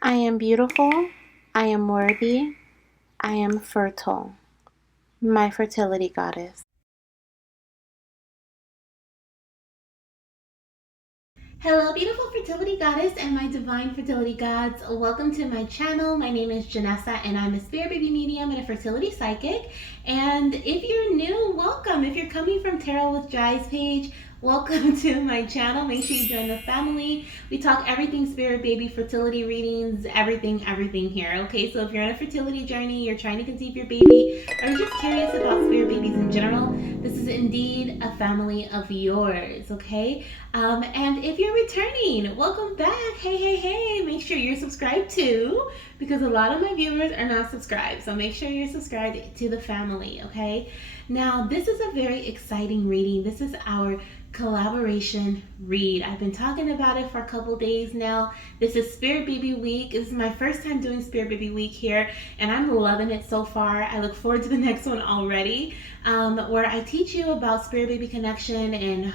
I am beautiful, I am worthy, I am fertile. My fertility goddess. Hello, beautiful fertility goddess and my divine fertility gods. Welcome to my channel. My name is Janessa and I'm a spirit baby medium and a fertility psychic. And if you're new, welcome. If you're coming from Tarot with Jai's page, welcome to my channel. Make sure you join the family. We talk everything spirit baby, fertility readings, everything here. Okay, so if you're on a fertility journey, you're trying to conceive your baby, or you're just curious about spirit babies in general, this is indeed a family of yours. Okay. And if you're returning, welcome back. Hey. Make sure you're subscribed too, because a lot of my viewers are not subscribed. So make sure you're subscribed to the family, okay? Now, this is a very exciting reading. This is our collaboration read. I've been talking about it for a couple days now. This is Spirit Baby Week. This is my first time doing Spirit Baby Week here, and I'm loving it so far. I look forward to the next one already, where I teach you about Spirit Baby Connection and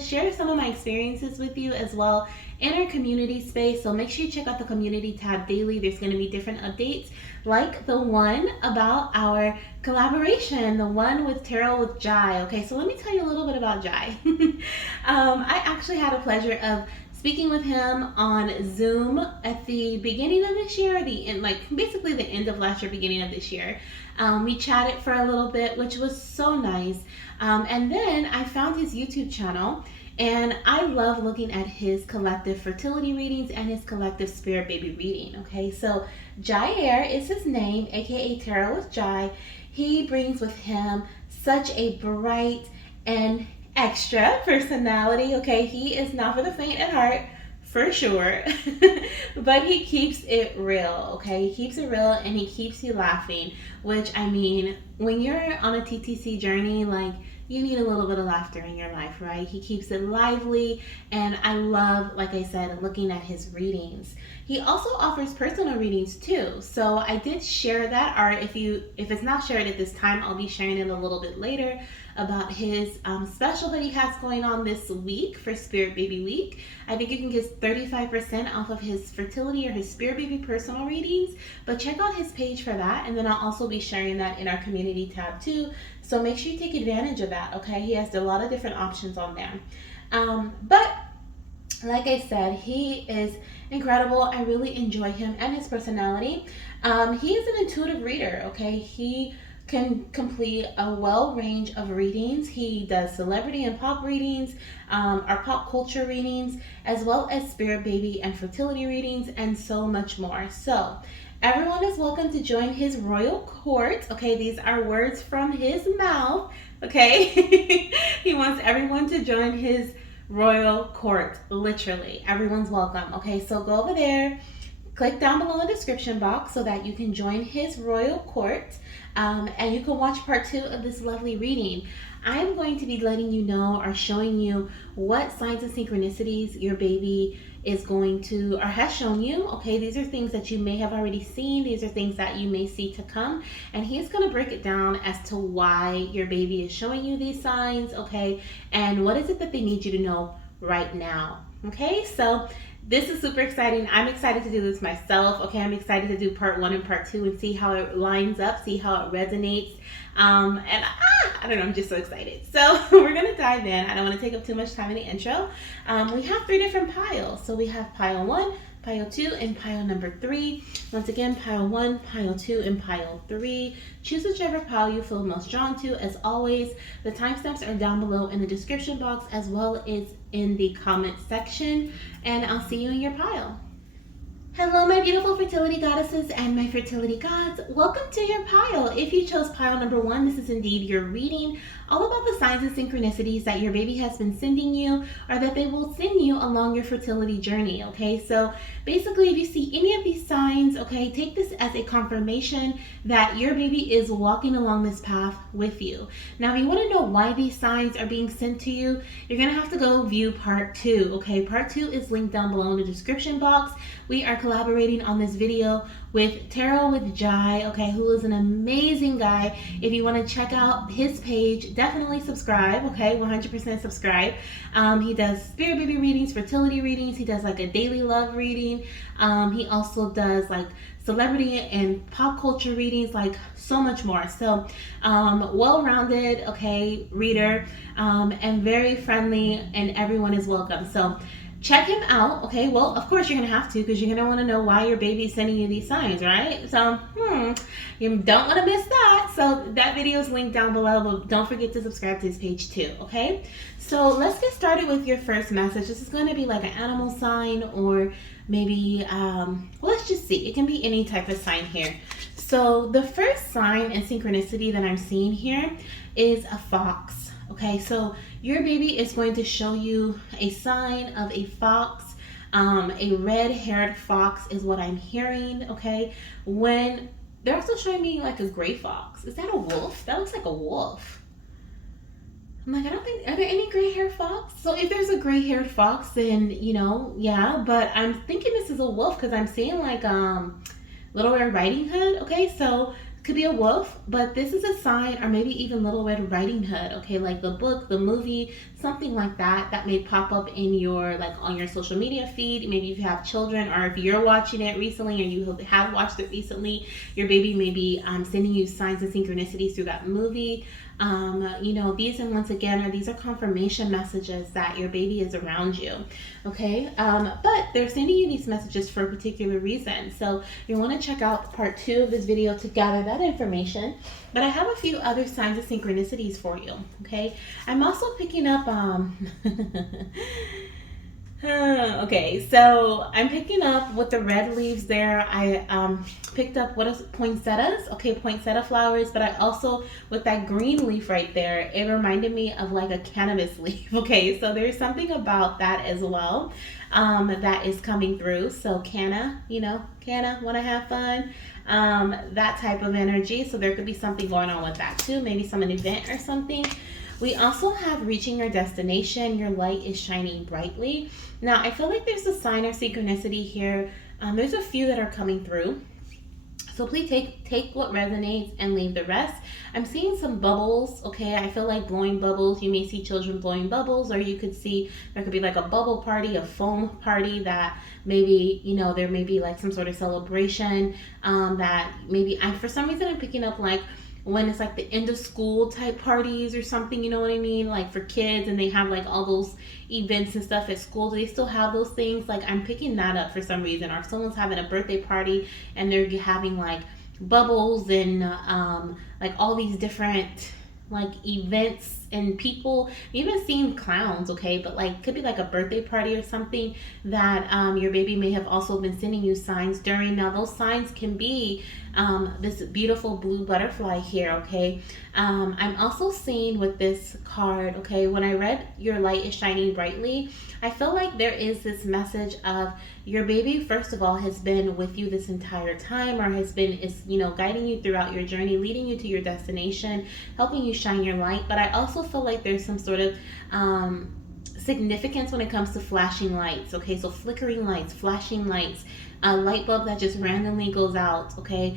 share some of my experiences with you as well in our community space. So make sure you check out the community tab daily. There's going to be different updates, like the one about our collaboration, the one with Tarot with Jai. Okay, so let me tell you a little bit about Jai. I actually had a pleasure of speaking with him on Zoom at the beginning of this year, or the end, like basically the end of last year, beginning of this year. We chatted for a little bit, which was so nice. And then I found his YouTube channel, and I love looking at his collective fertility readings and his collective spirit baby reading. Okay, so Jai Air is his name, aka Tarot with Jai. He brings with him such a bright and extra personality. Okay, he is not for the faint at heart, for sure. But he keeps it real. Okay, he keeps it real and he keeps you laughing, which, I mean, when you're on a TTC journey, like, you need a little bit of laughter in your life, right? He keeps it lively, and I love, like I said, looking at his readings. He also offers personal readings too. So I did share that, or if it's not shared at this time, I'll be sharing it a little bit later about his special that he has going on this week for Spirit Baby Week. I think you can get 35% off of his fertility or his Spirit Baby personal readings, but check out his page for that, and then I'll also be sharing that in our community tab too. So make sure you take advantage of that, okay? He has a lot of different options on there. But like I said, he is incredible. I really enjoy him and his personality. He is an intuitive reader, okay? He can complete a well range of readings. He does celebrity and pop readings, or pop culture readings, as well as spirit baby and fertility readings, and so much more. So everyone is welcome to join his royal court. Okay, these are words from his mouth. Okay, he wants everyone to join his royal court. Literally, everyone's welcome. Okay, so go over there, click down below in the description box so that you can join his royal court, and you can watch part 2 of this lovely reading. I'm going to be letting you know, or showing you, what signs and synchronicities your baby is going to, or has shown you. Okay, these are things that you may have already seen. These are things that you may see to come, and he's going to break it down as to why your baby is showing you these signs. Okay, and what is it that they need you to know right now. Okay, so this is super exciting. I'm excited to do this myself. Okay, I'm excited to do part 1 and part 2 and see how it lines up, see how it resonates. I don't know, I'm just so excited. So we're gonna dive in. I don't want to take up too much time in the intro. We have 3 different piles. So we have pile 1, pile 2, and pile number 3. Once again, pile 1, pile 2, and pile 3. Choose whichever pile you feel most drawn to. As always, the timestamps are down below in the description box, as well as in the comment section, and I'll see you in your pile. Hello, my beautiful fertility goddesses and my fertility gods. Welcome to your pile. If you chose pile number 1, this is indeed your reading, all about the signs and synchronicities that your baby has been sending you, or that they will send you along your fertility journey. Okay, so basically, if you see any of these signs, okay, take this as a confirmation that your baby is walking along this path with you. Now, if you want to know why these signs are being sent to you, you're gonna have to go view part 2. Okay, part 2 is linked down below in the description box. We are collaborating on this video with Tarot with Jai, okay, who is an amazing guy. If you want to check out his page, definitely subscribe, okay, 100% subscribe. He does spirit baby readings, fertility readings. He does like a daily love reading. He also does like celebrity and pop culture readings, like so much more. So well-rounded, okay, reader, and very friendly, and everyone is welcome. So check him out, okay? Well, of course you're gonna have to, because you're gonna want to know why your baby's sending you these signs, right? So you don't want to miss that. So that video is linked down below, but don't forget to subscribe to his page too, okay? So let's get started with your first message. This is going to be like an animal sign, or maybe well, let's just see, it can be any type of sign here. So the first sign and synchronicity that I'm seeing here is a fox. Okay, so your baby is going to show you a sign of a fox. A red-haired fox is what I'm hearing, okay? When they're also showing me like a gray fox. Is that a wolf? That looks like a wolf. I'm like, I don't think, are there any gray-haired fox? So if there's a gray-haired fox, then, you know, yeah, but I'm thinking this is a wolf because I'm seeing like Little Red Riding Hood, okay? So could be a wolf, but this is a sign, or maybe even Little Red Riding Hood, okay? Like the book, the movie, something like that, that may pop up in your, like on your social media feed. Maybe if you have children, or if you're watching it recently, or you have watched it recently, your baby may be sending you signs and synchronicities through that movie. You know, these, and once again, these are confirmation messages that your baby is around you, okay? But they're sending you these messages for a particular reason. So you want to check out part 2 of this video to gather that information. But I have a few other signs of synchronicities for you, okay? I'm also picking up, okay, so I'm picking up with the red leaves there. I picked up, what is it, poinsettias? Okay, poinsettia flowers, but I also, with that green leaf right there, it reminded me of like a cannabis leaf. Okay, so there's something about that as well that is coming through. So canna, you know, canna, wanna have fun, that type of energy. So there could be something going on with that too, maybe some an event or something. We also have reaching your destination. Your light is shining brightly. Now, I feel like there's a sign or synchronicity here. There's a few that are coming through. So please take what resonates and leave the rest. I'm seeing some bubbles, okay? I feel like blowing bubbles. You may see children blowing bubbles, or you could see, there could be like a bubble party, a foam party, that maybe, you know, there may be like some sort of celebration that maybe, for some reason I'm picking up like when it's like the end of school type parties or something, you know what I mean? Like for kids, and they have like all those events and stuff at school. Do they still have those things? Like I'm picking that up for some reason. Or if someone's having a birthday party and they're having like bubbles and like all these different like events and people, even seeing clowns, okay? But like could be like a birthday party or something that your baby may have also been sending you signs during. Now those signs can be this beautiful blue butterfly here, okay? I'm also seeing with this card, okay, when I read your light is shining brightly, I feel like there is this message of your baby, first of all, has been with you this entire time, or is you know, guiding you throughout your journey, leading you to your destination, helping you shine your light. But I also feel like there's some sort of significance when it comes to flashing lights, okay? So flickering lights, flashing lights, a light bulb that just randomly goes out, okay?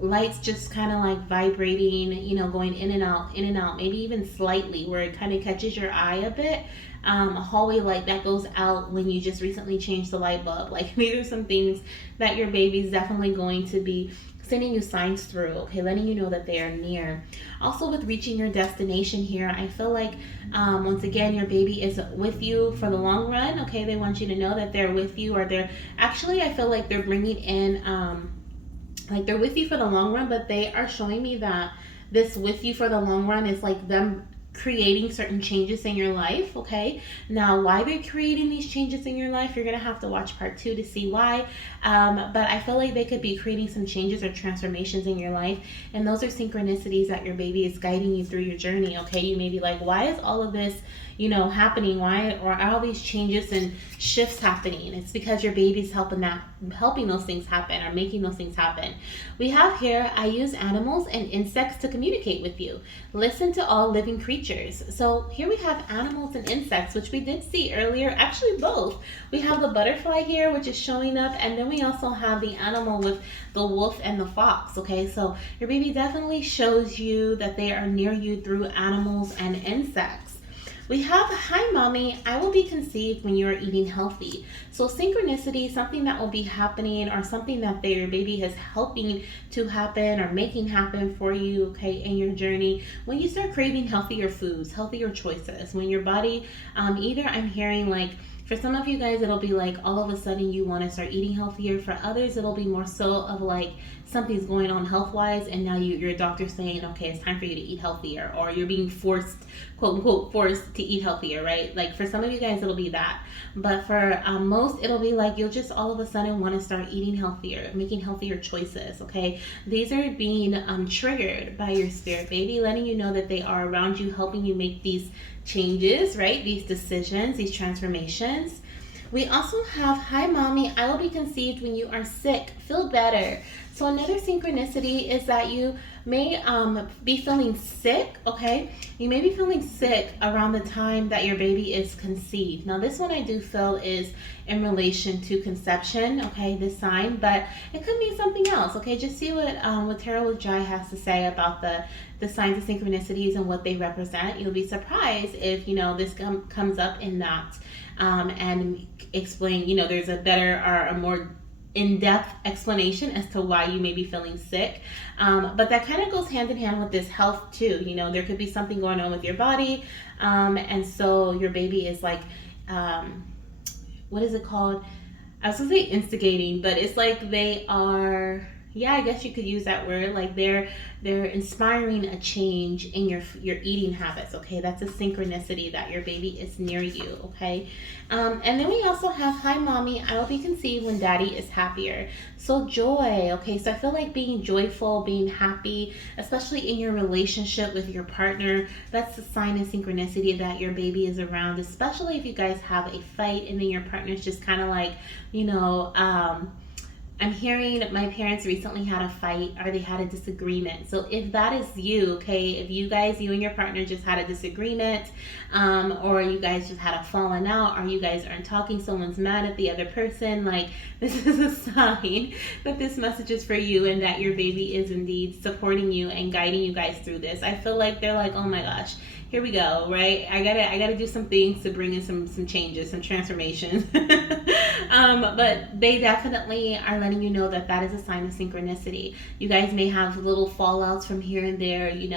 Lights just kind of like vibrating, you know, going in and out, maybe even slightly, where it kind of catches your eye a bit. A hallway light that goes out when you just recently changed the light bulb. Like these are some things that your baby's definitely going to be sending you signs through, okay, letting you know that they are near. Also with reaching your destination here, I feel like once again your baby is with you for the long run, okay? They want you to know that they're with you, or they're actually, I feel like they're bringing in like they're with you for the long run, but they are showing me that this with you for the long run is like them creating certain changes in your life, okay? Now, why they're creating these changes in your life, you're gonna have to watch part 2 to see why. But I feel like they could be creating some changes or transformations in your life, and those are synchronicities that your baby is guiding you through your journey, okay? You may be like, why is all of this, happening? Why or are all these changes and shifts happening? It's because your baby's helping those things happen or making those things happen. We have here, I use animals and insects to communicate with you. Listen to all living creatures. So here we have animals and insects, which we did see earlier. Actually, both. We have the butterfly here, which is showing up, and then we also have the animal with the wolf and the fox. Okay, so your baby definitely shows you that they are near you through animals and insects. We have, hi mommy, I will be conceived when you are eating healthy. So synchronicity, something that will be happening or something that your baby is helping to happen or making happen for you, okay, in your journey. When you start craving healthier foods, healthier choices, when your body, either I'm hearing like, for some of you guys, it'll be like all of a sudden you want to start eating healthier. For others, it'll be more so of like something's going on health-wise, and now your doctor's saying, okay, it's time for you to eat healthier, or you're being forced, quote unquote, forced to eat healthier, right? Like for some of you guys, it'll be that. But for most, it'll be like you'll just all of a sudden want to start eating healthier, making healthier choices, okay? These are being triggered by your spirit baby, letting you know that they are around you, helping you make these changes, right? These decisions, these transformations. We also have, hi mommy, I will be conceived when you are sick. Feel better. So another synchronicity is that you may be feeling sick, okay? You may be feeling sick around the time that your baby is conceived. Now this one I do feel is in relation to conception, okay, this sign, but it could mean something else, okay? Just see what Tarot with Jai has to say about the signs of synchronicities and what they represent. You'll be surprised if, this comes up in that and explain, there's a better or a more in-depth explanation as to why you may be feeling sick, but that kind of goes hand in hand with this health too. There could be something going on with your body, and so your baby is like, what is it called? I was gonna say instigating, but it's like they are, yeah, I guess you could use that word, like they're inspiring a change in your eating habits, okay? That's a synchronicity that your baby is near you, okay? And then we also have, hi mommy, I will be conceived when daddy is happier. So joy, okay? So I feel like being joyful, being happy, especially in your relationship with your partner, that's a sign of synchronicity that your baby is around, especially if you guys have a fight and then your partner's just kind of like, I'm hearing my parents recently had a fight or they had a disagreement. So if that is you, okay, if you and your partner just had a disagreement, or you guys just had a falling out, or you guys aren't talking, someone's mad at the other person, like this is a sign that this message is for you and that your baby is indeed supporting you and guiding you guys through this. I feel like they're like, oh my gosh, here we go, right? I gotta do some things to bring in some changes, some transformations. But they definitely are letting you know that that is a sign of synchronicity. You guys may have little fallouts from here and there. You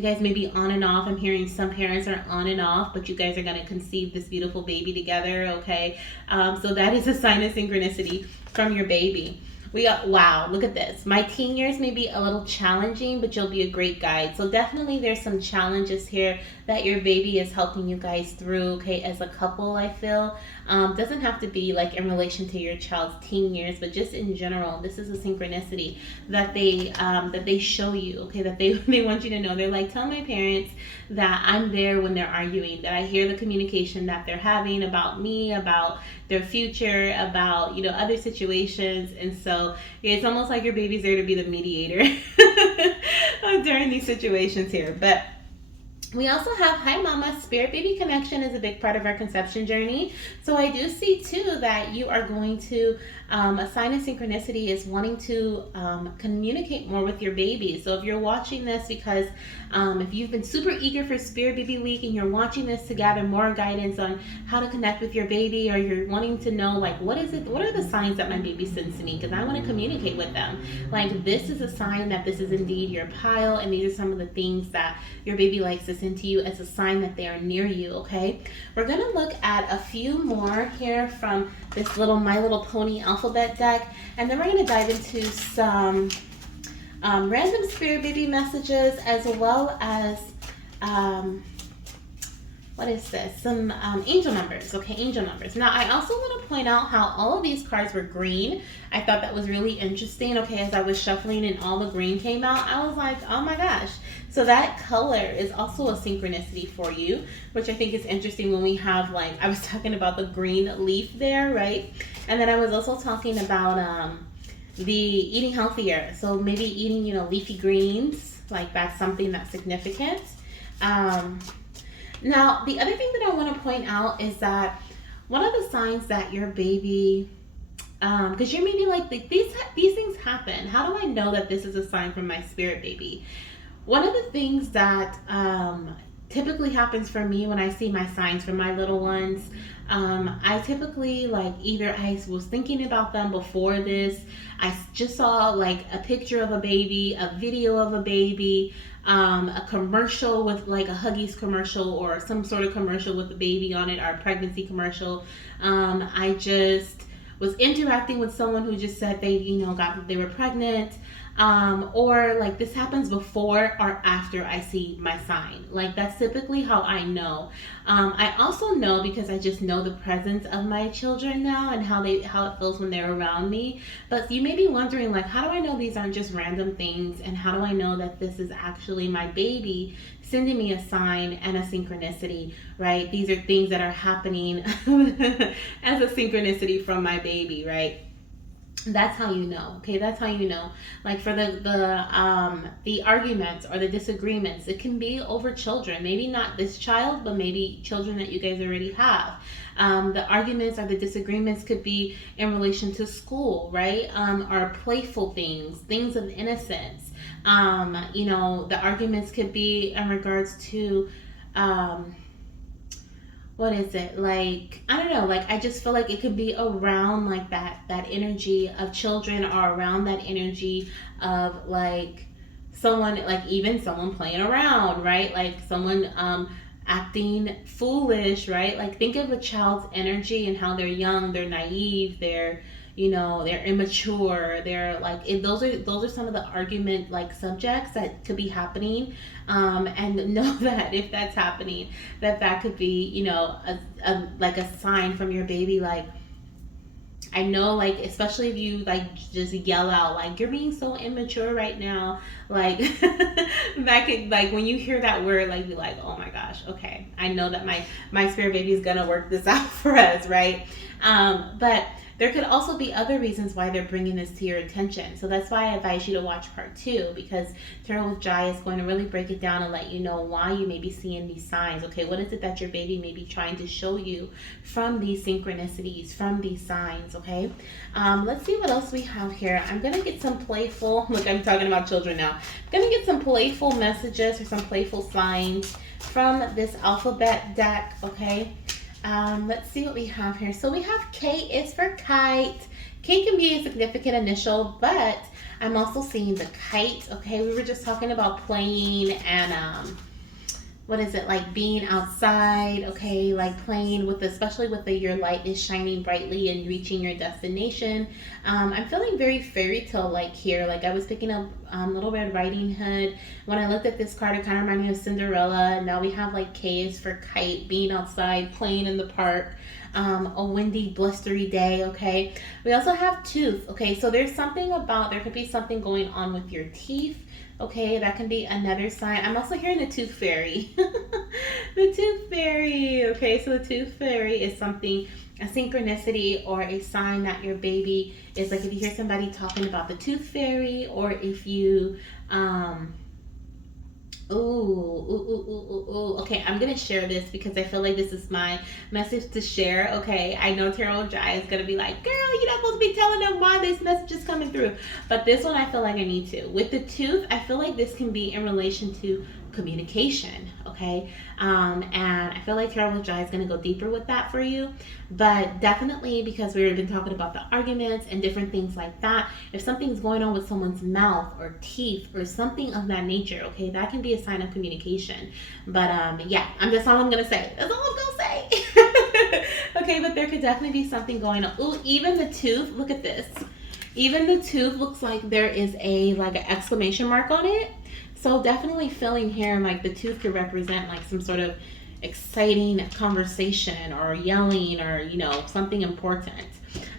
guys may be on and off. I'm hearing some parents are on and off, but you guys are gonna conceive this beautiful baby together, okay? So that is a sign of synchronicity from your baby. Wow, look at this. My teen years may be a little challenging, but you'll be a great guide. So definitely there's some challenges here that your baby is helping you guys through, okay, as a couple, I feel. Doesn't have to be like in relation to your child's teen years, but just in general, this is a synchronicity that they show you, okay, that they want you to know. They're like, tell my parents that I'm there when they're arguing, that I hear the communication that they're having about me, about their future, about other situations. And so it's almost like your baby's there to be the mediator during these situations here. But we also have, hi mama, spirit baby connection is a big part of our conception journey. So I do see too that you are going to, a sign of synchronicity is wanting to communicate more with your baby. So if you're watching this because if you've been super eager for Spirit Baby Week and you're watching this to gather more guidance on how to connect with your baby, or you're wanting to know like what are the signs that my baby sends to me because I want to communicate with them. Like this is a sign that this is indeed your pile, and these are some of the things that your baby likes to send to you as a sign that they are near you, okay? We're going to look at a few more here from this little My Little Pony alphabet deck, and then we're going to dive into some random Spirit Baby messages, as well as what is this? Some angel numbers. Okay, angel numbers. Now, I also want to point out how all of these cards were green. I thought that was really interesting. Okay, as I was shuffling and all the green came out, I was like, oh my gosh. So that color is also a synchronicity for you, which I think is interesting when we have, like, I was talking about the green leaf there, right? And then I was also talking about the eating healthier. So maybe eating, leafy greens, like that's something that's significant. Now, the other thing that I want to point out is that one of the signs that your baby, because you're maybe like, these things happen. How do I know that this is a sign from my spirit baby? One of the things that typically happens for me when I see my signs for my little ones, I typically like either I was thinking about them before this, I just saw like a picture of a baby, a video of a baby, a commercial with like a Huggies commercial or some sort of commercial with a baby on it, or a pregnancy commercial. I just was interacting with someone who just said they were pregnant. Or like this happens before or after I see my sign. Like that's typically how I know. I also know because I just know the presence of my children now and how it feels when they're around me. But you may be wondering, like, how do I know these aren't just random things, and how do I know that this is actually my baby sending me a sign and a synchronicity, right? These are things that are happening as a synchronicity from my baby, right? That's how you know. Okay, that's how you know. Like for the arguments or the disagreements, it can be over children. Maybe not this child, but maybe children that you guys already have. The arguments or the disagreements could be in relation to school, right? Or playful things of innocence. The arguments could be in regards to what is it, like, I don't know, like I just feel like it could be around like that energy of children, or around that energy of like someone, like even someone playing around, right? Like someone acting foolish, right? Like think of a child's energy and how they're young, they're naive, they're immature, they're like those are some of the argument like subjects that could be happening. And know that if that's happening, that could be a like a sign from your baby. Like I know, like especially if you like just yell out like you're being so immature right now, like that could, like when you hear that word, like be like, oh my gosh, okay, I know that my spirit baby is gonna work this out for us, right? But there could also be other reasons why they're bringing this to your attention. So that's why I advise you to watch part 2, because Tarot with Jai is going to really break it down and let you know why you may be seeing these signs. Okay, what is it that your baby may be trying to show you from these synchronicities, from these signs, okay? Let's see what else we have here. I'm going to get some playful, look, I'm talking about children now. I'm going to get some playful messages or some playful signs from this alphabet deck, okay? Let's see what we have here. So we have K is for kite. K can be a significant initial, but I'm also seeing the kite. Okay, we were just talking about playing and what is it, like being outside, okay, like playing with, especially with your light is shining brightly and reaching your destination. I'm feeling very fairy tale like here. Like I was picking up Little Red Riding Hood. When I looked at this card, it kind of reminded me of Cinderella. Now we have like K is for kite, being outside, playing in the park. A windy, blustery day, okay? We also have tooth, okay? So there could be something going on with your teeth. Okay, that can be another sign. I'm also hearing the tooth fairy. The tooth fairy. Okay, so the tooth fairy is something, a synchronicity or a sign that your baby is like, if you hear somebody talking about the tooth fairy, or if you okay, I'm gonna share this because I feel like this is my message to share. Okay, I know Tarot Jai is gonna be like, girl, you're not supposed to be telling them why this message is coming through, but this one I feel like I need to. With the tooth, I feel like this can be in relation to communication, okay? And I feel like Tarot Jai is going to go deeper with that for you, but definitely because we've been talking about the arguments and different things like that, if something's going on with someone's mouth or teeth or something of that nature, okay, that can be a sign of communication. But yeah, that's all I'm going to say. That's all I'm going to say. Okay, but there could definitely be something going on. Ooh, even the tooth, look at this. Even the tooth looks like there is like an exclamation mark on it. So definitely feeling here like the tooth could represent like some sort of exciting conversation or yelling or, something important.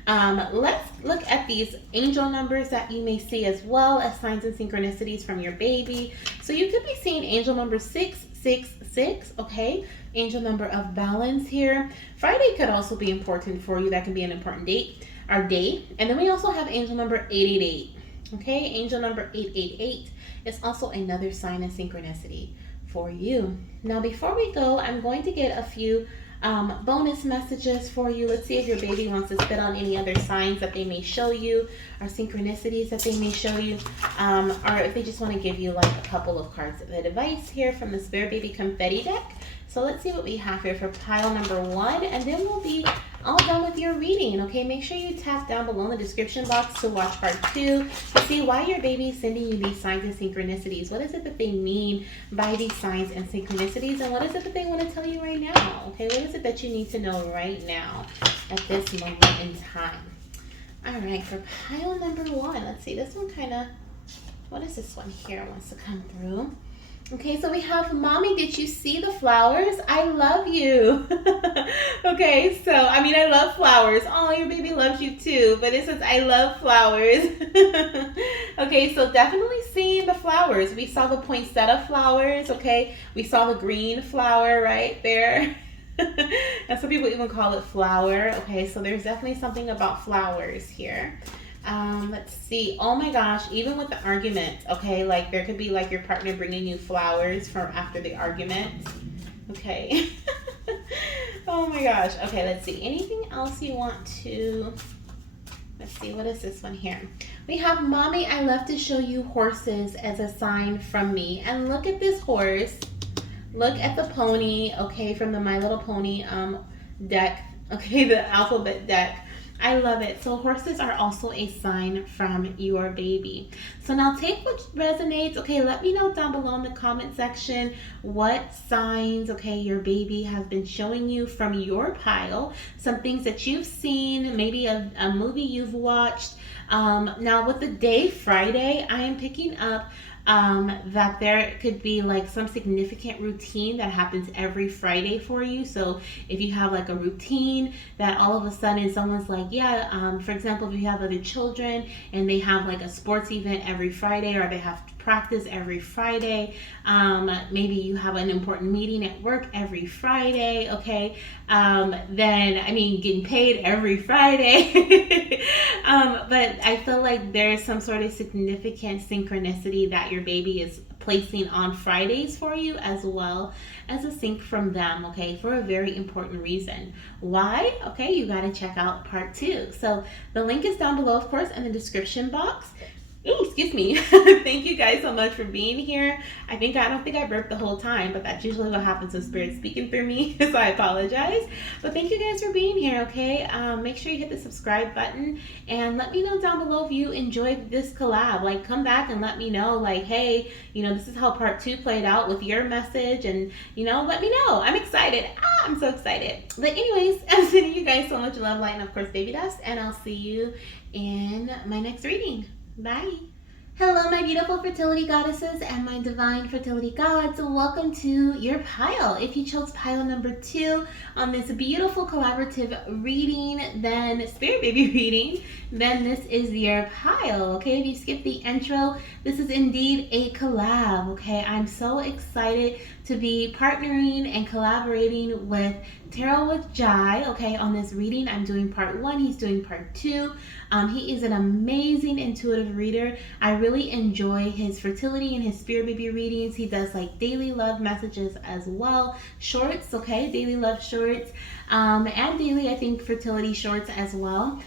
Let's look at these angel numbers that you may see as well as signs and synchronicities from your baby. So you could be seeing angel number 666, okay? Angel number of balance here. Friday could also be important for you. That can be an important date or day. And then we also have angel number 888. Okay, angel number 888 is also another sign of synchronicity for you. Now, before we go, I'm going to get a few bonus messages for you. Let's see if your baby wants to spit on any other signs that they may show you, or synchronicities that they may show you, or if they just want to give you like a couple of cards of advice here from the Spirit Baby Confetti deck. So let's see what we have here for pile number 1, and then we'll be all done with your reading. Okay, make sure you tap down below in the description box to watch part 2 to see why your baby is sending you these signs and synchronicities. What is it that they mean by these signs and synchronicities, and what is it that they want to tell you right now? Okay, what is it that you need to know right now at this moment in time? All right, for pile number 1, let's see, this one kind of, what is this one here wants to come through? Okay, so we have, Mommy, did you see the flowers? I love you. Okay, so, I love flowers. Oh, your baby loves you too, but it says, I love flowers. Okay, so definitely seeing the flowers. We saw the poinsettia flowers, okay? We saw the green flower right there. And some people even call it flower. Okay, so there's definitely something about flowers here. Let's see. Oh my gosh, even with the argument, okay, like there could be like your partner bringing you flowers from after the argument. Okay. Oh my gosh. Okay, let's see. Anything else you want to, let's see, what is this one here? We have, Mommy, I love to show you horses as a sign from me. And look at this horse. Look at the pony, okay, from the My Little Pony deck, okay, the alphabet deck. I love it. So horses are also a sign from your baby. So now take what resonates. Okay, let me know down below in the comment section what signs, okay, your baby has been showing you from your pile. Some things that you've seen, maybe a movie you've watched. Now with the day Friday, I am picking up that there could be like some significant routine that happens every Friday for you. So if you have like a routine that all of a sudden someone's like, yeah, for example, if you have other children and they have like a sports event every Friday, or they have practice every Friday, maybe you have an important meeting at work every Friday, okay, then getting paid every Friday. But I feel like there's some sort of significant synchronicity that your baby is placing on Fridays for you, as well as a sync from them, okay, for a very important reason. Why? Okay, you got to check out part 2. So the link is down below, of course, in the description box. Ooh, excuse me. Thank you guys so much for being here. I don't think I burped the whole time, but that's usually what happens with Spirit speaking through me, so I apologize. But thank you guys for being here, okay? Make sure you hit the subscribe button, and let me know down below if you enjoyed this collab. Like, come back and let me know, like, hey, this is how part 2 played out with your message, and, let me know. I'm excited. I'm so excited. But anyways, I'm sending you guys so much love, light, and of course, baby dust, and I'll see you in my next reading. Bye. Hello, my beautiful fertility goddesses and my divine fertility gods. Welcome to your pile. If you chose pile number 2 on this beautiful collaborative reading, then Spirit Baby reading, then this is your pile, okay? If you skipped the intro, this is indeed a collab, okay? I'm so excited to be partnering and collaborating with Tarot with Jai, okay, on this reading. I'm doing part 1, he's doing part 2. He is an amazing intuitive reader. I really enjoy his fertility and his Spirit Baby readings. He does like daily love messages as well, shorts, okay, daily love shorts, and daily, I think, fertility shorts as well.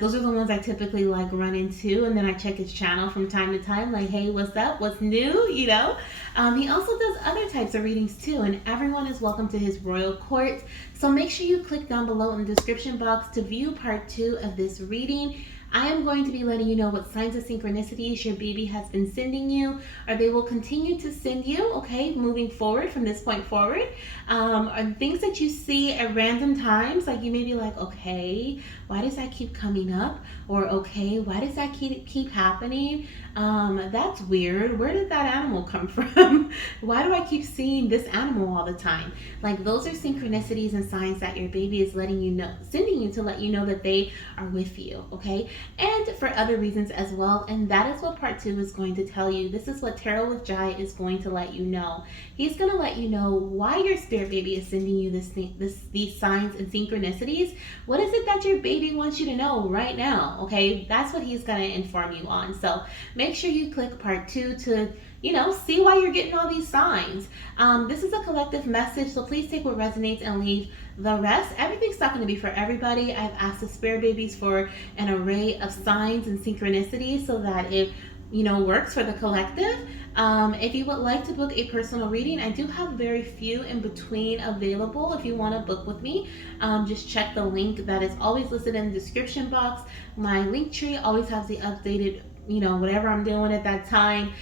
Those are the ones I typically like run into, and then I check his channel from time to time, like, hey, what's up, what's new, He also does other types of readings too, and everyone is welcome to his royal court. So make sure you click down below in the description box to view part 2 of this reading. I am going to be letting you know what signs of synchronicities your baby has been sending you, or they will continue to send you, okay, moving forward from this point forward. Or things that you see at random times, like you may be like, okay, why does that keep coming up? Or okay, why does that keep happening? That's weird. Where did that animal come from? Why do I keep seeing this animal all the time? Like those are synchronicities and signs that your baby is letting you know, sending you to let you know that they are with you, okay? And for other reasons as well. And that is what part 2 is going to tell you. This is what Tarot with Jai is going to let you know. He's going to let you know why your spirit baby is sending you these signs and synchronicities. What is it that your baby wants you to know right now? Okay, that's what he's going to inform you on. So make sure you click part 2 to see why you're getting all these signs. This is a collective message, so please take what resonates and leave the rest. Everything's not going to be for everybody. I've asked the spirit babies for an array of signs and synchronicities so that it works for the collective. If you would like to book a personal reading, I do have very few in between available. If you want to book with me, just check the link that is always listed in the description box. My link tree always has the updated whatever I'm doing at that time.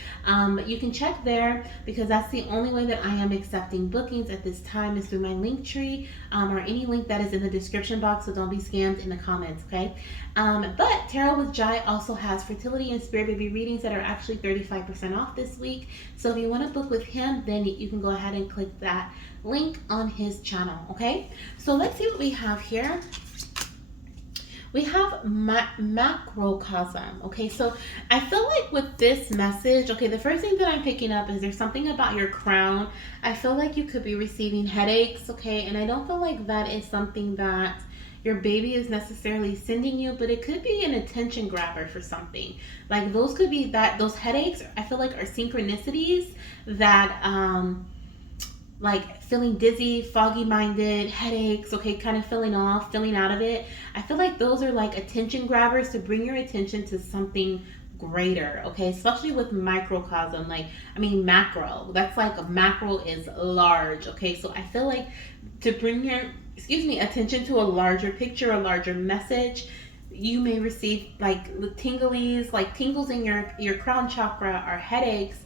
You can check there because that's the only way that I am accepting bookings at this time is through my link tree or any link that is in the description box, so don't be scammed in the comments, okay? But Tarot with Jai also has fertility and spirit baby readings that are actually 35% off this week. So if you want to book with him, then you can go ahead and click that link on his channel, okay? So let's see what we have here. We have macrocosm. Okay, so I feel like with this message, okay, the first thing that I'm picking up is there's something about your crown. I feel like you could be receiving headaches, okay, and I don't feel like that is something that your baby is necessarily sending you, but it could be an attention grabber for something. Like those could be those headaches, I feel like are synchronicities that like feeling dizzy, foggy minded, headaches, okay, kind of feeling off, feeling out of it. I feel like those are like attention grabbers to bring your attention to something greater, okay, especially with microcosm. Macro, that's like a macro is large, okay, so I feel like to bring your attention to a larger picture, a larger message, you may receive like tinglies, like tingles in your crown chakra, or headaches,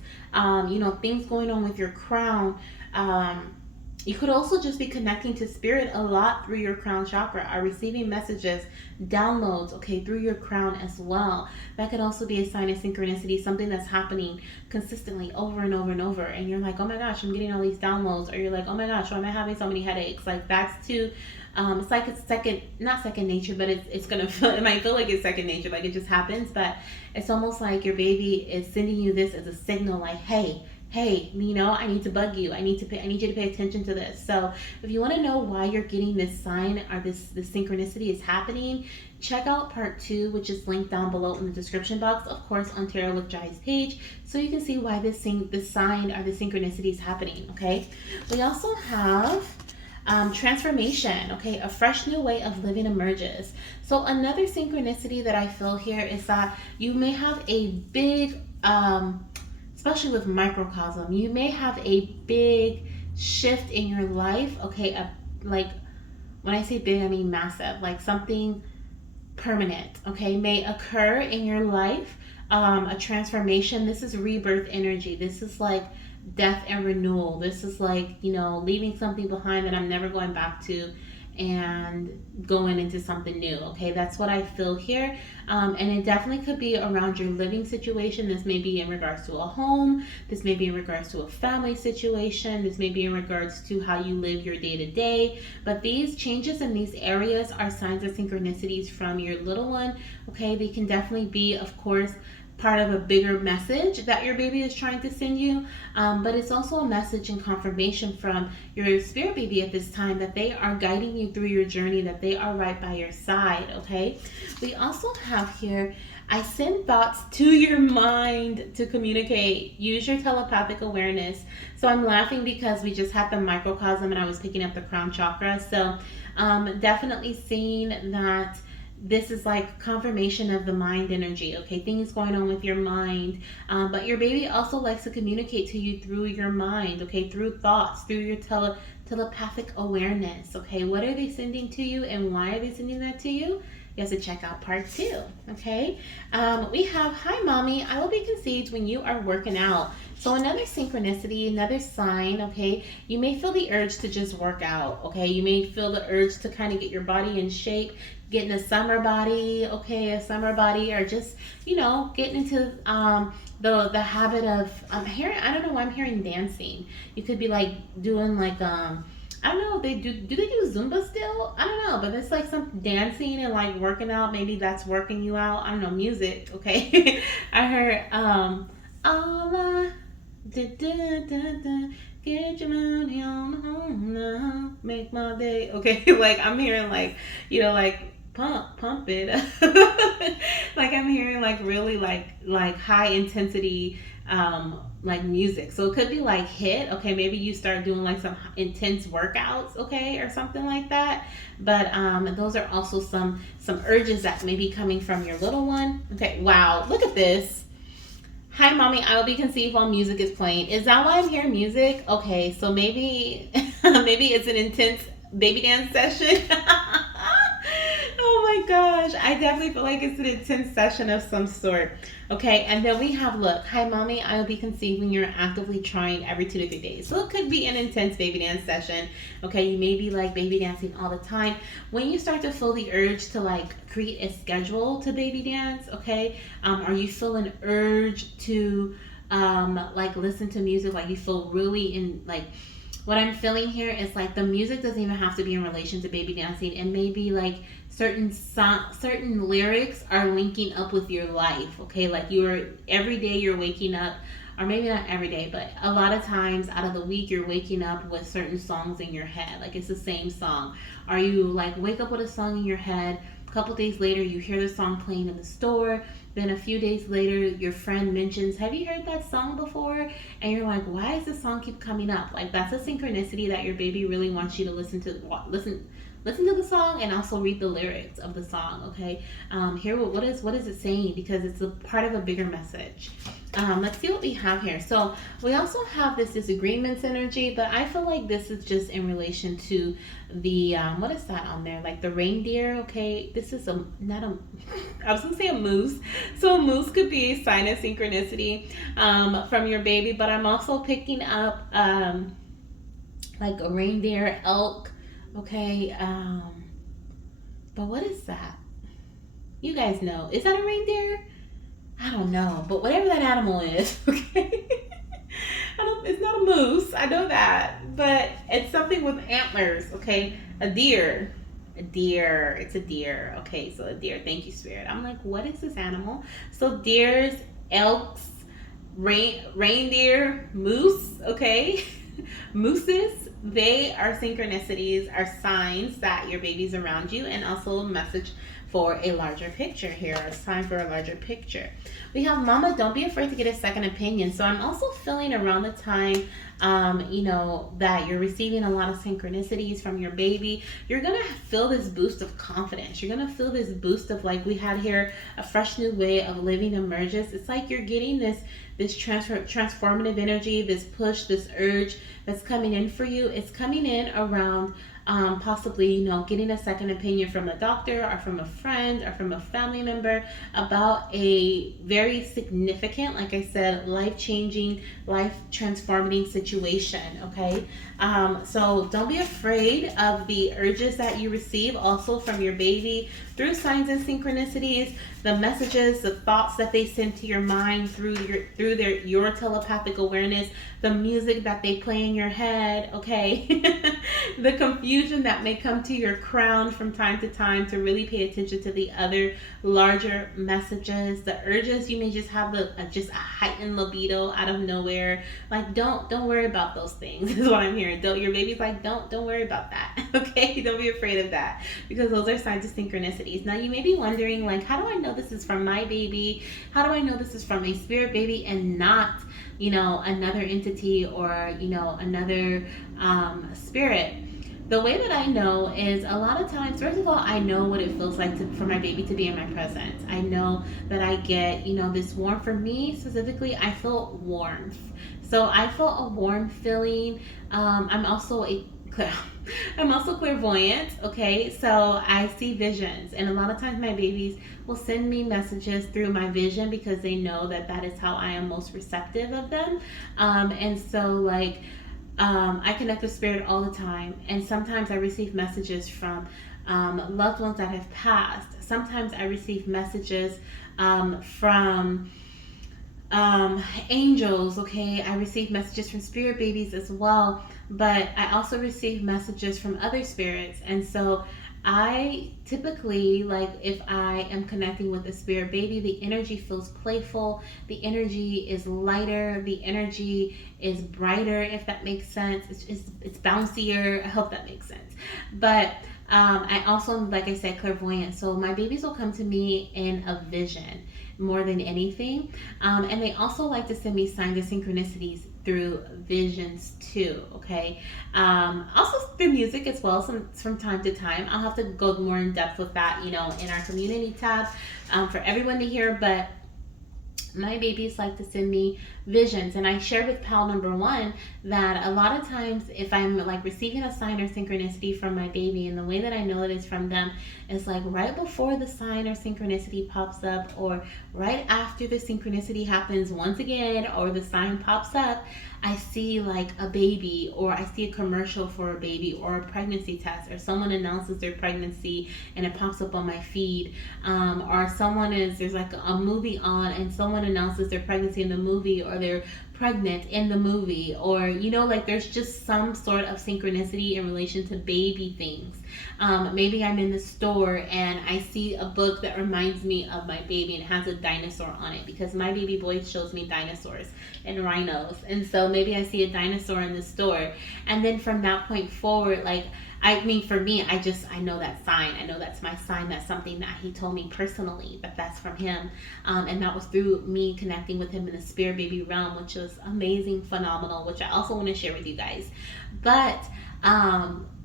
things going on with your crown. You could also just be connecting to spirit a lot through your crown chakra, are receiving messages, downloads, okay, through your crown as well. That could also be a sign of synchronicity, something that's happening consistently over and over and over. And you're like, oh my gosh, I'm getting all these downloads. Or you're like, oh my gosh, why am I having so many headaches? Like that's too, it's like it's not second nature, but it's going to feel, it might feel like it's second nature, like it just happens. But it's almost like your baby is sending you this as a signal, like, hey, I need to bug you. I need you to pay attention to this. So if you want to know why you're getting this sign or this synchronicity is happening, check out part 2, which is linked down below in the description box, of course, on Tarot with Jai's page, so you can see why this sign or the synchronicity is happening, okay? We also have transformation, okay? A fresh new way of living emerges. So another synchronicity that I feel here is that you may have a big, especially with microcosm, you may have a big shift in your life, okay? Like when I say big, I mean massive, like something permanent, okay, may occur in your life. A transformation. This is rebirth energy. This is like death and renewal. This is like, leaving something behind that I'm never going back to and going into something new, okay? That's what I feel here. And it definitely could be around your living situation. This may be in regards to a home. This may be in regards to a family situation. This may be in regards to how you live your day to day. But these changes in these areas are signs of synchronicities from your little one, okay? They can definitely be, of course, part of a bigger message that your baby is trying to send you, but it's also a message and confirmation from your spirit baby at this time that they are guiding you through your journey, that they are right by your side, okay? We also have here, I send thoughts to your mind to communicate. Use your telepathic awareness. So I'm laughing because we just had the microcosm and I was picking up the crown chakra. So definitely seeing that this is like confirmation of the mind energy, okay? Things going on with your mind. But your baby also likes to communicate to you through your mind, okay? Through thoughts, through your telepathic awareness, okay? What are they sending to you and why are they sending that to you? you have to check out part 2. Okay. We have, hi mommy, I will be conceived when you are working out. So another synchronicity, another sign. Okay, you may feel the urge to just work out. Okay, you may feel the urge to kind of get your body in shape, getting a summer body. Okay, a summer body, or just getting into the habit of hearing. I don't know why I'm hearing dancing. You could be like doing like I don't know. They do they do Zumba still? I don't know, but it's like some dancing and like working out. Maybe that's working you out. I don't know, music. Okay, I heard all I get your money on home now, make my day. Okay, like I'm hearing like like pump it, like I'm hearing like really like high intensity like music. So it could be like hit. Okay, maybe you start doing like some intense workouts. Okay, or something like that. But those are also some urges that may be coming from your little one. Okay, wow, look at this. Hi, mommy. I will be conceived while music is playing. Is that why I'm hearing music? Okay, so maybe maybe it's an intense baby dance session. Oh my gosh, I definitely feel like it's an intense session of some sort. Okay, and then we have, look, hi mommy, I will be conceived when you're actively trying every 2 to 3 days. So it could be an intense baby dance session. Okay, you may be like baby dancing all the time. When you start to feel the urge to like create a schedule to baby dance, okay, are you feeling urge to like listen to music, like you feel really in like what I'm feeling here is like the music doesn't even have to be in relation to baby dancing. It may be like certain lyrics are linking up with your life. Okay, like you're every day you're waking up, or maybe not every day, but a lot of times out of the week you're waking up with certain songs in your head. Like it's the same song. Are you like wake up with a song in your head? A couple days later, you hear the song playing in the store. Then a few days later, your friend mentions, "Have you heard that song before?" And you're like, "Why does this song keep coming up?" Like that's a synchronicity that your baby really wants you to listen to the song and also read the lyrics of the song. Okay, hear what is it saying, because it's a part of a bigger message. Let's see what we have here. So we also have this disagreements energy, but I feel like this is just in relation to the what is that on there? Like the reindeer. Okay, this is a not a. I was gonna say a moose. So a moose could be a sign of synchronicity from your baby, but I'm also picking up like a reindeer, elk. Okay, but what is that? You guys know? Is that a reindeer? I don't know, but whatever that animal is, okay. It's not a moose. I know that, but it's something with antlers. Okay, a deer. A deer. It's a deer. Okay, so a deer. Thank you, spirit. I'm like, what is this animal? So deers, elks, reindeer, moose. Okay, mooses. They are synchronicities, are signs that your baby's around you, and also a message for a larger picture here. It's time for a larger picture. We have mama, don't be afraid to get a second opinion. So I'm also feeling around the time, that you're receiving a lot of synchronicities from your baby. You're going to feel this boost of confidence. You're going to feel this boost of, like we had here, a fresh new way of living emerges. It's like you're getting this transformative energy, this push, this urge that's coming in for you. It's coming in around possibly getting a second opinion from a doctor or from a friend or from a family member about a very significant, like I said, life-changing, life-transforming situation. Okay, so don't be afraid of the urges that you receive also from your baby through signs and synchronicities, the messages, the thoughts that they send to your mind through your telepathic awareness, the music that they play in your head. Okay, the confusion that may come to your crown from time to time, to really pay attention to the other larger messages, the urges. You may just have just a heightened libido out of nowhere. Like don't worry about those things is what I'm hearing. Don't, your baby's like, don't worry about that. Okay, don't be afraid of that, because those are signs of synchronicities. Now you may be wondering, like, how do I know this is from my baby? How do I know this is from a spirit baby and not another entity or another spirit? The way that I know is, a lot of times, first of all, I know what it feels like for my baby to be in my presence. I know that I get, this warmth. For me specifically, I feel warmth. So I feel a warm feeling. I'm also a I'm also clairvoyant, okay? So I see visions, and a lot of times my babies will send me messages through my vision because they know that that is how I am most receptive of them. And so, like, I connect with spirit all the time, and sometimes I receive messages from loved ones that have passed. Sometimes I receive messages from angels. Okay, I receive messages from spirit babies as well, but I also receive messages from other spirits. And so I typically, like, if I am connecting with a spirit baby, the energy feels playful, the energy is lighter, the energy is brighter, if that makes sense. It's bouncier. I hope that makes sense. But I also, like I said, clairvoyant. So my babies will come to me in a vision more than anything. And they also like to send me signs of synchronicities through visions too. Okay. Also through music as well, from time to time. I'll have to go more in depth with that, in our community tab, for everyone to hear. But my babies like to send me visions, and I shared with pal number one that a lot of times if I'm like receiving a sign or synchronicity from my baby, and the way that I know it is from them is like right before the sign or synchronicity pops up, or right after the synchronicity happens once again, or the sign pops up, I see like a baby, or I see a commercial for a baby, or a pregnancy test, or someone announces their pregnancy and it pops up on my feed, or there's like a movie on and someone announces their pregnancy in the movie, or they're pregnant in the movie, or like there's just some sort of synchronicity in relation to baby things. Maybe I'm in the store and I see a book that reminds me of my baby and has a dinosaur on it, because my baby boy shows me dinosaurs and rhinos, and so maybe I see a dinosaur in the store, and then from that point forward, like, I mean, for me, I know that sign. I know that's my sign. That's something that he told me personally, that that's from him. And that was through me connecting with him in the spirit baby realm, which was amazing, phenomenal, which I also want to share with you guys. But,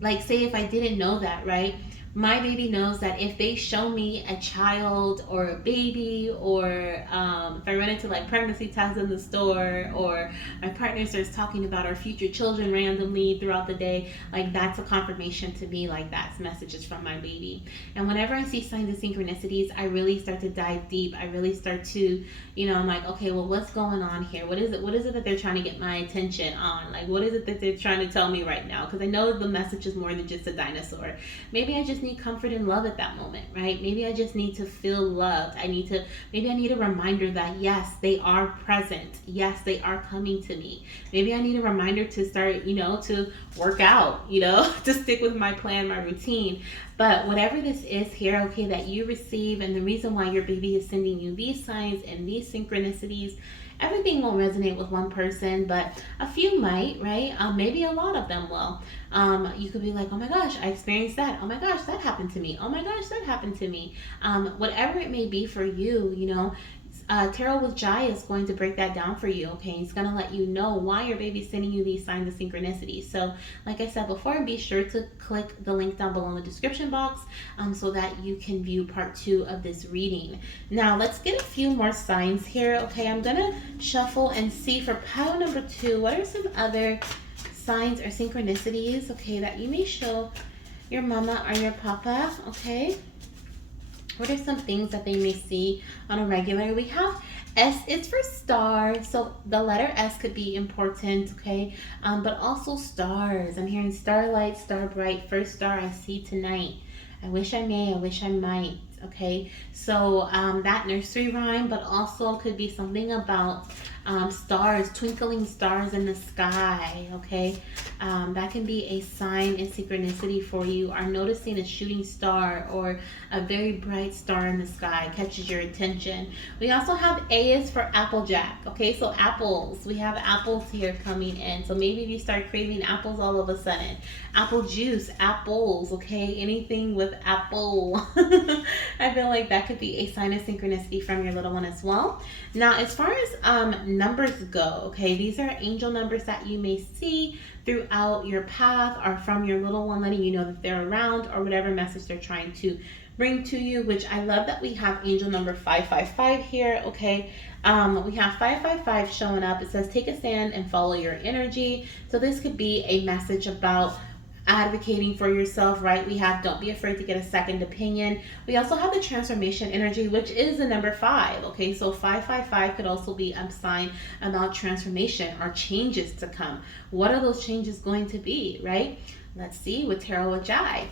like, say if I didn't know that, right? My baby knows that if they show me a child or a baby, or if I run into like pregnancy tests in the store, or my partner starts talking about our future children randomly throughout the day, like that's a confirmation to me, like that's messages from my baby. And whenever I see signs of synchronicities, I really start to dive deep. I really start to, I'm like, okay, well, what's going on here? What is it that they're trying to get my attention on? Like, what is it that they're trying to tell me right now? Because I know the message is more than just a dinosaur. Maybe I just need comfort and love at that moment, right? Maybe I just need to feel loved. Maybe I need a reminder that yes, they are present. Yes, they are coming to me. Maybe I need a reminder to start, to work out, to stick with my plan, my routine. But whatever this is here, okay, that you receive, and the reason why your baby is sending you these signs and these synchronicities, everything won't resonate with one person, but a few might, right? Maybe a lot of them will. You could be like, oh my gosh, I experienced that. Oh my gosh, that happened to me. Oh my gosh, that happened to me. Whatever it may be for you, Tarot with Jai is going to break that down for you, okay? He's going to let you know why your baby's sending you these signs of synchronicity. So, like I said before, be sure to click the link down below in the description box, so that you can view part 2 of this reading. Now, let's get a few more signs here, okay? I'm going to shuffle and see for pile number 2, what are some other signs or synchronicities, okay, that you may show your mama or your papa, okay? What are some things that they may see on a regular? We have S is for star, so the letter S could be important, okay? But also stars. I'm hearing starlight, star bright, first star I see tonight. I wish I may, I wish I might, okay? So that nursery rhyme, but also could be something about stars, twinkling stars in the sky, okay? That can be a sign and synchronicity for you, or noticing a shooting star or a very bright star in the sky catches your attention. We also have A is for applejack, okay? So apples, we have apples here coming in. So maybe you start craving apples all of a sudden. Apple juice, apples, okay? Anything with apple. I feel like that could be a sign of synchronicity from your little one as well. Now, as far as numbers go, okay, these are angel numbers that you may see throughout your path, or from your little one, letting you know that they're around, or whatever message they're trying to bring to you, which I love that we have angel number 555 here, okay? We have 555 showing up. It says, take a stand and follow your energy. So this could be a message about advocating for yourself, right? We have don't be afraid to get a second opinion. We also have the transformation energy, which is the number 5. Okay, so 555 could also be a sign about transformation or changes to come. What are those changes going to be, right? Let's see with Tarot with Jai.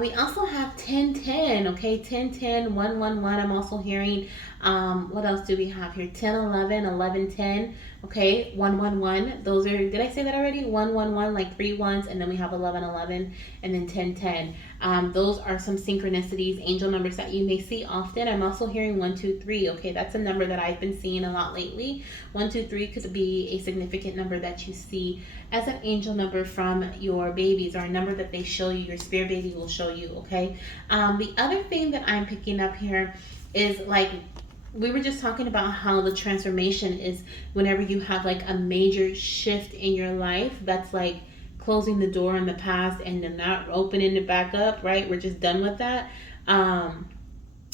We also have 1010, okay? 1010, 111. I'm also hearing, what else do we have here? 1011, 1110, okay? 111. Those are, did I say that already? 111, like 3 ones, and then we have 1111, and then 1010. Those are some synchronicities, angel numbers that you may see often. I'm also hearing 123, okay? That's a number that I've been seeing a lot lately. 123 could be a significant number that you see as an angel number from your babies, or a number that they show you, your spirit baby will show you, okay? The other thing that I'm picking up here is, like, we were just talking about how the transformation is whenever you have like a major shift in your life that's like closing the door in the past and then not opening it back up, right? We're just done with that.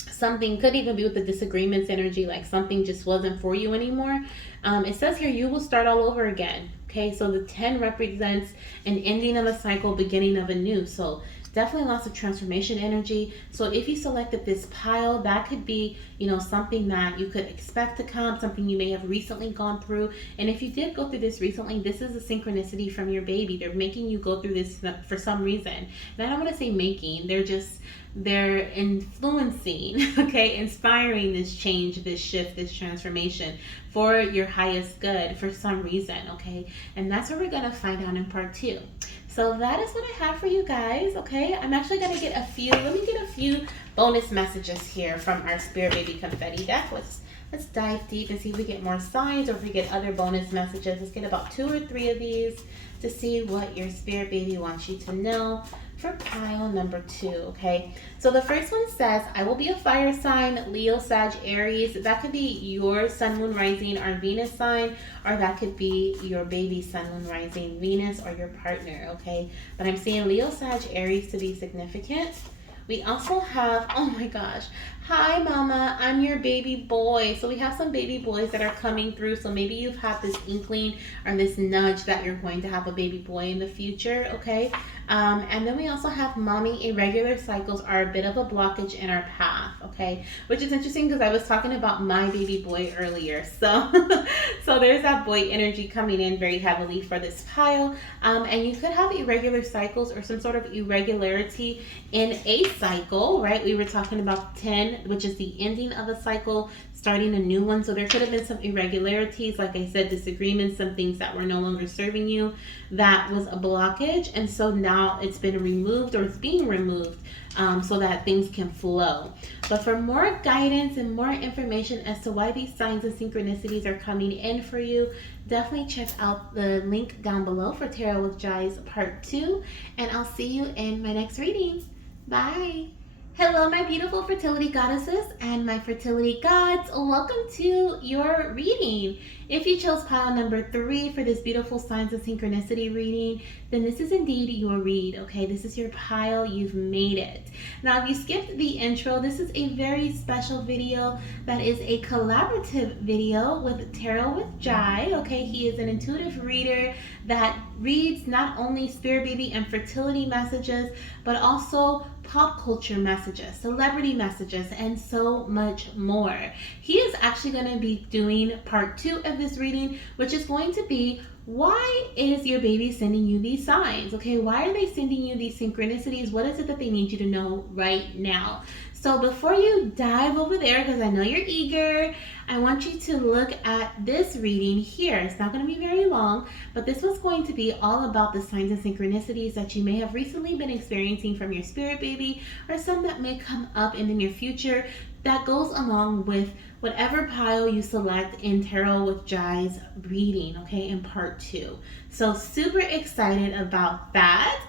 Something could even be with the disagreements energy, like something just wasn't for you anymore. It says here you will start all over again. Okay, so the 10 represents an ending of a cycle, beginning of a new. So definitely lots of transformation energy. So if you selected this pile, that could be, you know, something that you could expect to come, something you may have recently gone through. And if you did go through this recently, this is a synchronicity from your baby. They're making you go through this for some reason. And I don't want to say making, they're influencing, okay, inspiring this change, this shift, this transformation for your highest good for some reason, okay? And that's what we're going to find out in part 2. So that is what I have for you guys, okay? I'm actually going to get let me get a few bonus messages here from our Spirit Baby Confetti deck. Let's dive deep and see if we get more signs or if we get other bonus messages. Let's get about 2 or 3 of these to see what your Spirit Baby wants you to know for pile number 2, okay? So the first one says, I will be a fire sign, Leo, Sag, Aries. That could be your sun, moon, rising, or Venus sign, or that could be your baby sun, moon, rising, Venus, or your partner, okay? But I'm seeing Leo, Sag, Aries to be significant. We also have, oh my gosh, hi mama, I'm your baby boy. So we have some baby boys that are coming through. So maybe you've had this inkling or this nudge that you're going to have a baby boy in the future, okay? And then we also have mommy, irregular cycles are a bit of a blockage in our path, okay? Which is interesting because I was talking about my baby boy earlier. So, so there's that boy energy coming in very heavily for this pile. And you could have irregular cycles or some sort of irregularity in a cycle, right? We were talking about 10, which is the ending of a cycle, starting a new one. So there could have been some irregularities, like I said, disagreements, some things that were no longer serving you. That was a blockage. And so now it's been removed, or it's being removed, so that things can flow. But for more guidance and more information as to why these signs and synchronicities are coming in for you, definitely check out the link down below for Tarot with Jai's part 2. And I'll see you in my next reading. Bye. Hello, my beautiful fertility goddesses and my fertility gods. Welcome to your reading. If you chose pile number 3 for this beautiful signs of synchronicity reading, then this is indeed your read, okay? This is your pile. You've made it. Now, if you skipped the intro, this is a very special video that is a collaborative video with Tarot with Jai, okay? He is an intuitive reader that reads not only spirit baby and fertility messages, but also pop culture messages, celebrity messages, and so much more. He is actually going to be doing part 2 of this reading, which is going to be, why is your baby sending you these signs? Okay, why are they sending you these synchronicities? What is it that they need you to know right now? So before you dive over there, because I know you're eager, I want you to look at this reading here. It's not going to be very long, but this was going to be all about the signs and synchronicities that you may have recently been experiencing from your spirit baby, or some that may come up in the near future that goes along with whatever pile you select in Tarot with Jai's reading, okay, in part 2. So super excited about that.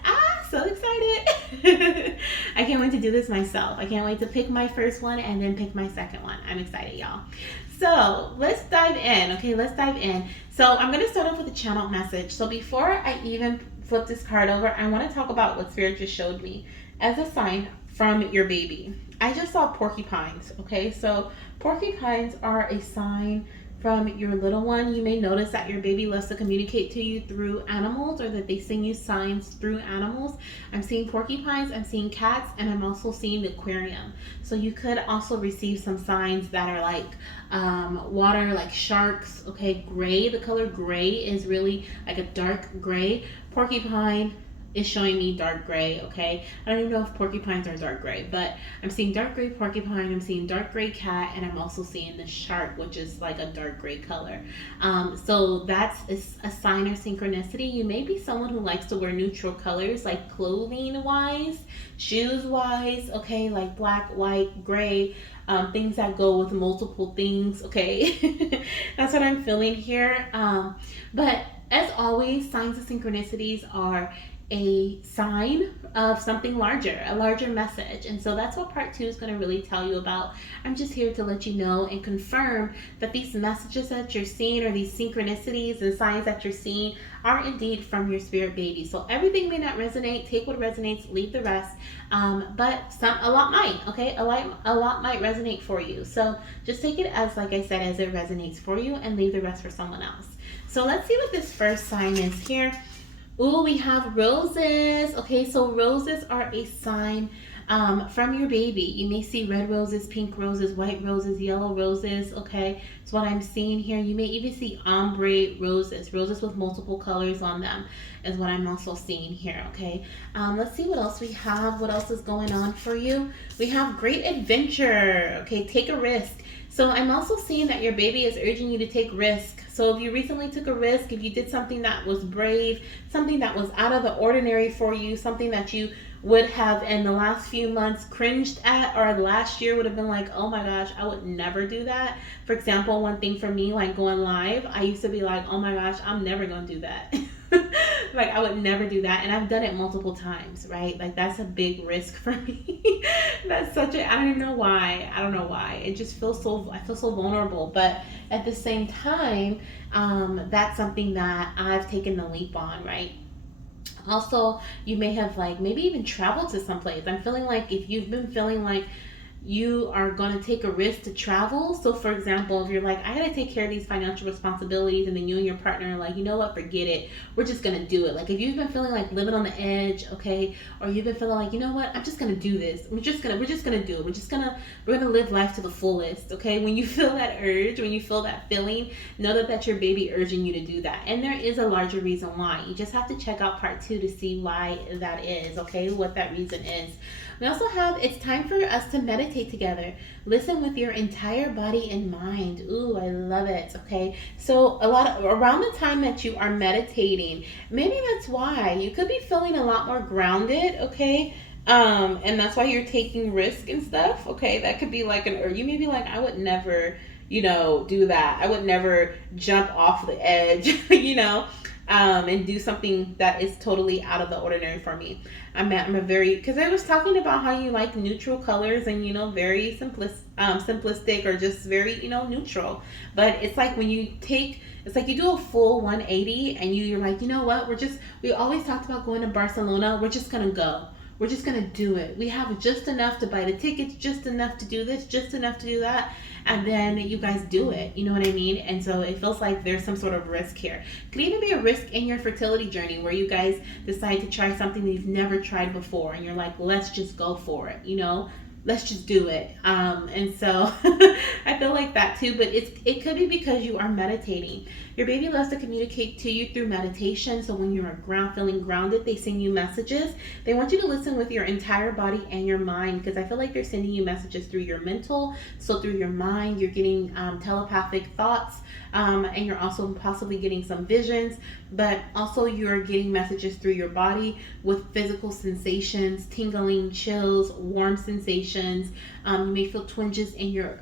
So excited. I can't wait to do this myself. I can't wait to pick my first one and then pick my second one. I'm excited, y'all. So let's dive in, okay? Let's dive in. So I'm going to start off with a channel message. So before I even flip this card over, I want to talk about what Spirit just showed me as a sign from your baby. I just saw porcupines, okay? So porcupines are a sign from your little one. You may notice that your baby loves to communicate to you through animals, or that they send you signs through animals. I'm seeing porcupines, I'm seeing cats, and I'm also seeing the aquarium. So you could also receive some signs that are like water, like sharks. Okay, gray, the color gray is really like a dark gray. Porcupine is showing me dark gray. Okay, I don't even know if porcupines are dark gray, but I'm seeing dark gray porcupine, I'm seeing dark gray cat, and I'm also seeing the shark, which is like a dark gray color. So that's a sign of synchronicity. You may be someone who likes to wear neutral colors, like clothing wise, shoes wise. Okay, like black, white, gray, things that go with multiple things. Okay, that's what I'm feeling here. But as always, signs of synchronicities are a sign of something larger, a larger message. And so that's what part two is going to really tell you about. I'm just here to let you know and confirm that these messages that you're seeing, or these synchronicities and signs that you're seeing, are indeed from your spirit baby. So everything may not resonate. Take what resonates, leave the rest. But a lot might. Okay, a lot might resonate for you. So just take it as, like I said, as it resonates for you, and leave the rest for someone else. So let's see what this first sign is here. Ooh, we have roses. Okay, so roses are a sign from your baby. You may see red roses, pink roses, white roses, yellow roses. Okay, it's what I'm seeing here. You may even see ombre roses, roses with multiple colors on them, is what I'm also seeing here. Okay, let's see what else we have. What else is going on for you? We have great adventure. Okay, take a risk. So I'm also seeing that your baby is urging you to take risk. So if you recently took a risk, if you did something that was brave, something that was out of the ordinary for you, something that you would have in the last few months cringed at, or last year would have been like, oh my gosh, I would never do that. For example, one thing for me, like going live, I used to be like, oh my gosh, I'm never going to do that. Like I would never do that, and I've done it multiple times, right? Like that's a big risk for me. That's such a, I don't even know why. I don't know why. It just feels so, I feel so vulnerable, but at the same time, that's something that I've taken the leap on, right? Also, you may have like maybe even traveled to some place. I'm feeling like if you've been feeling like you are going to take a risk to travel. So for example, if you're like, I got to take care of these financial responsibilities, and then you and your partner are like, you know what, forget it, we're just going to do it. Like if you've been feeling like living on the edge, okay, or you've been feeling like, you know what, I'm just going to do this, we're just going to do it, we're going to live life to the fullest. Okay, when you feel that urge, when you feel that feeling, know that that's your baby urging you to do that. And there is a larger reason why. You just have to check out part two to see why that is. Okay, what that reason is. We also have, it's time for us to meditate together. Listen with your entire body and mind. Ooh, I love it. Okay, so around the time that you are meditating, maybe that's why you could be feeling a lot more grounded. Okay, and that's why you're taking risk and stuff. Okay, that could be like or you may be like, I would never, do that. I would never jump off the edge, and do something that is totally out of the ordinary for me. I'm a very, because I was talking about how you like neutral colors and very simplistic, or just very neutral. But it's like when you take, it's like you do a full 180, and you're like, you know what? We always talked about going to Barcelona. We're just gonna go. We're just gonna do it. We have just enough to buy the tickets, just enough to do this, just enough to do that, and then you guys do it. You know what I mean? And so it feels like there's some sort of risk here. It could even be a risk in your fertility journey, where you guys decide to try something that you've never tried before, and you're like, let's just go for it. Let's just do it. And so I feel like that too, but it could be because you are meditating. Your baby loves to communicate to you through meditation. So when you're feeling grounded, they send you messages. They want you to listen with your entire body and your mind, because I feel like they're sending you messages through your mental. So through your mind, you're getting telepathic thoughts, and you're also possibly getting some visions, but also you're getting messages through your body with physical sensations, tingling, chills, warm sensations. You may feel twinges in your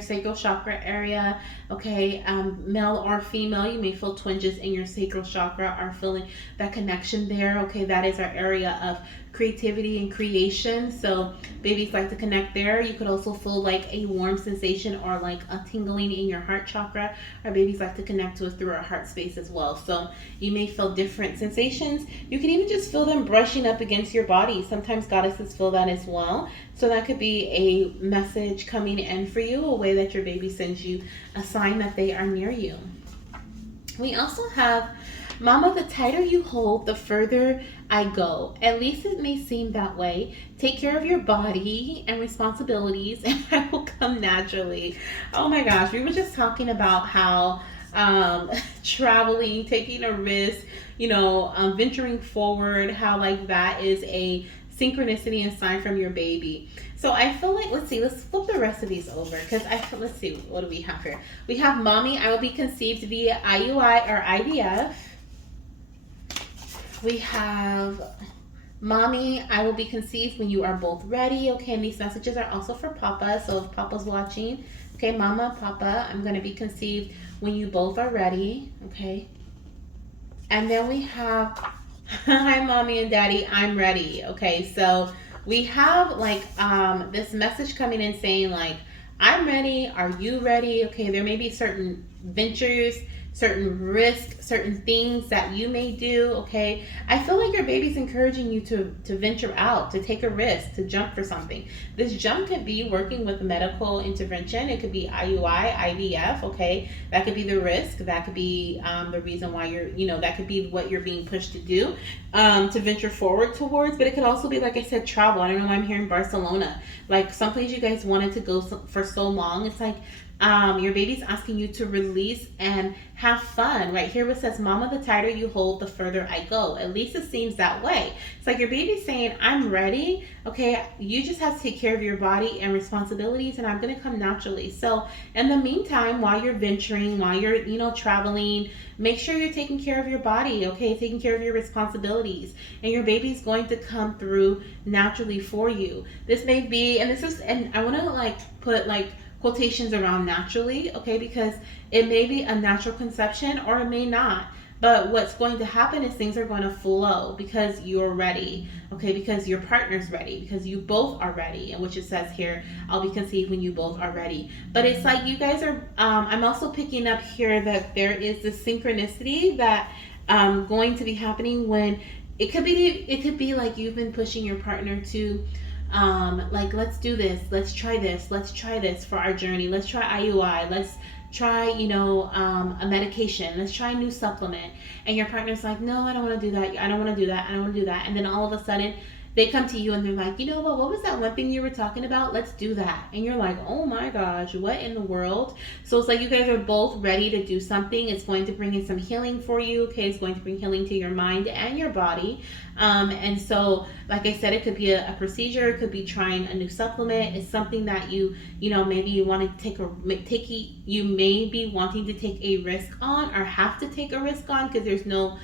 sacral chakra area. Okay, male or female, you may feel twinges in your sacral chakra, are feeling that connection there. Okay, that is our area of creativity and creation. So babies like to connect there. You could also feel like a warm sensation or like a tingling in your heart chakra. Our babies like to connect to us through our heart space as well. So you may feel different sensations. You can even just feel them brushing up against your body. Sometimes goddesses feel that as well. So that could be a message coming in for you, a way that your baby sends you a sign that they are near you. We also have, Mama, the tighter you hold, the further I go. At least it may seem that way. Take care of your body and responsibilities, and I will come naturally. Oh my gosh, we were just talking about how traveling, taking a risk, venturing forward, how like that is a synchronicity and sign from your baby. So I feel like, let's flip the rest of these over, because let's see, what do we have here? We have, Mommy, I will be conceived via IUI or IVF. We have, Mommy, I will be conceived when you are both ready. Okay, and these messages are also for Papa, so if Papa's watching, okay, Mama, Papa, I'm going to be conceived when you both are ready. Okay. And then we have, hi, Mommy and Daddy, I'm ready. Okay, so we have like this message coming in saying like, I'm ready, are you ready? Okay, there may be certain ventures, certain risks, certain things that you may do. Okay, I feel like your baby's encouraging you to venture out, to take a risk, to jump for something. This jump could be working with medical intervention. It could be IUI, IVF. Okay, that could be the risk. That could be the reason why that could be what you're being pushed to do, to venture forward towards. But it could also be, like I said, travel. I don't know why I'm here in Barcelona, like someplace you guys wanted to go for so long. It's like, your baby's asking you to release and have fun. Right here it says, Mama, the tighter you hold, the further I go. At least it seems that way. It's like your baby's saying, I'm ready. Okay, you just have to take care of your body and responsibilities, and I'm going to come naturally. So in the meantime, while you're venturing, while you're, traveling, make sure you're taking care of your body, okay, taking care of your responsibilities, and your baby's going to come through naturally for you. This may be, and I want to like put like quotations around naturally, okay, because it may be a natural conception or it may not. But what's going to happen is things are going to flow because you're ready, okay, because your partner's ready, because you both are ready, and which it says here, I'll be conceived when you both are ready. But it's like you guys are, I'm also picking up here that there is this synchronicity that going to be happening when it could be like you've been pushing your partner to, like, let's do this, let's try this for our journey, let's try IUI, let's try a medication, let's try a new supplement, and your partner's like, no, I don't want to do that, I don't want to do that, I don't want to do that. And then all of a sudden they come to you and they're like, what was that one thing you were talking about, let's do that. And you're like, oh my gosh, what in the world? So it's like you guys are both ready to do something. It's going to bring in some healing for you, okay? It's going to bring healing to your mind and your body. And so, like I said, it could be a procedure, it could be trying a new supplement. It's something that maybe you want to you may be wanting to take a risk on, or have to take a risk on, because there's no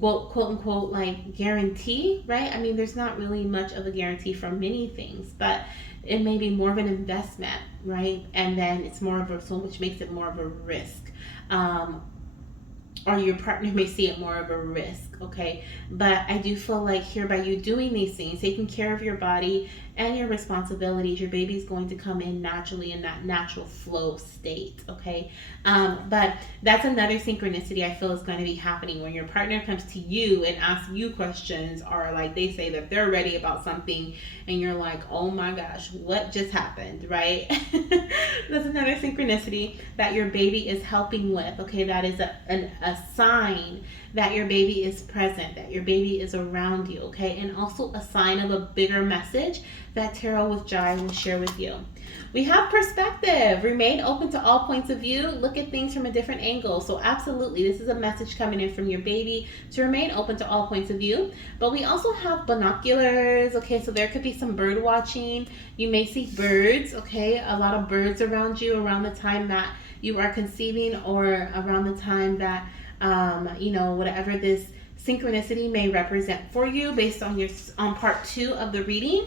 quote unquote like guarantee, right? I mean, there's not really much of a guarantee for many things, but it may be more of an investment, right? And then it's more of which makes it more of a risk. Or your partner may see it more of a risk, okay? But I do feel like here, by you doing these things, taking care of your body and your responsibilities, your baby's going to come in naturally in that natural flow state, okay? But that's another synchronicity I feel is going to be happening when your partner comes to you and asks you questions, or like they say that they're ready about something, and you're like, oh my gosh, what just happened, right? That's another synchronicity that your baby is helping with, okay? That is a sign that your baby is present, that your baby is around you, okay? And also a sign of a bigger message that Tarot with Jai will share with you. We have perspective. Remain open to all points of view. Look at things from a different angle. So absolutely, this is a message coming in from your baby to remain open to all points of view. But we also have binoculars, okay? So there could be some bird watching. You may see birds, okay? A lot of birds around you around the time that you are conceiving, or around the time that whatever this synchronicity may represent for you, based on part 2 of the reading.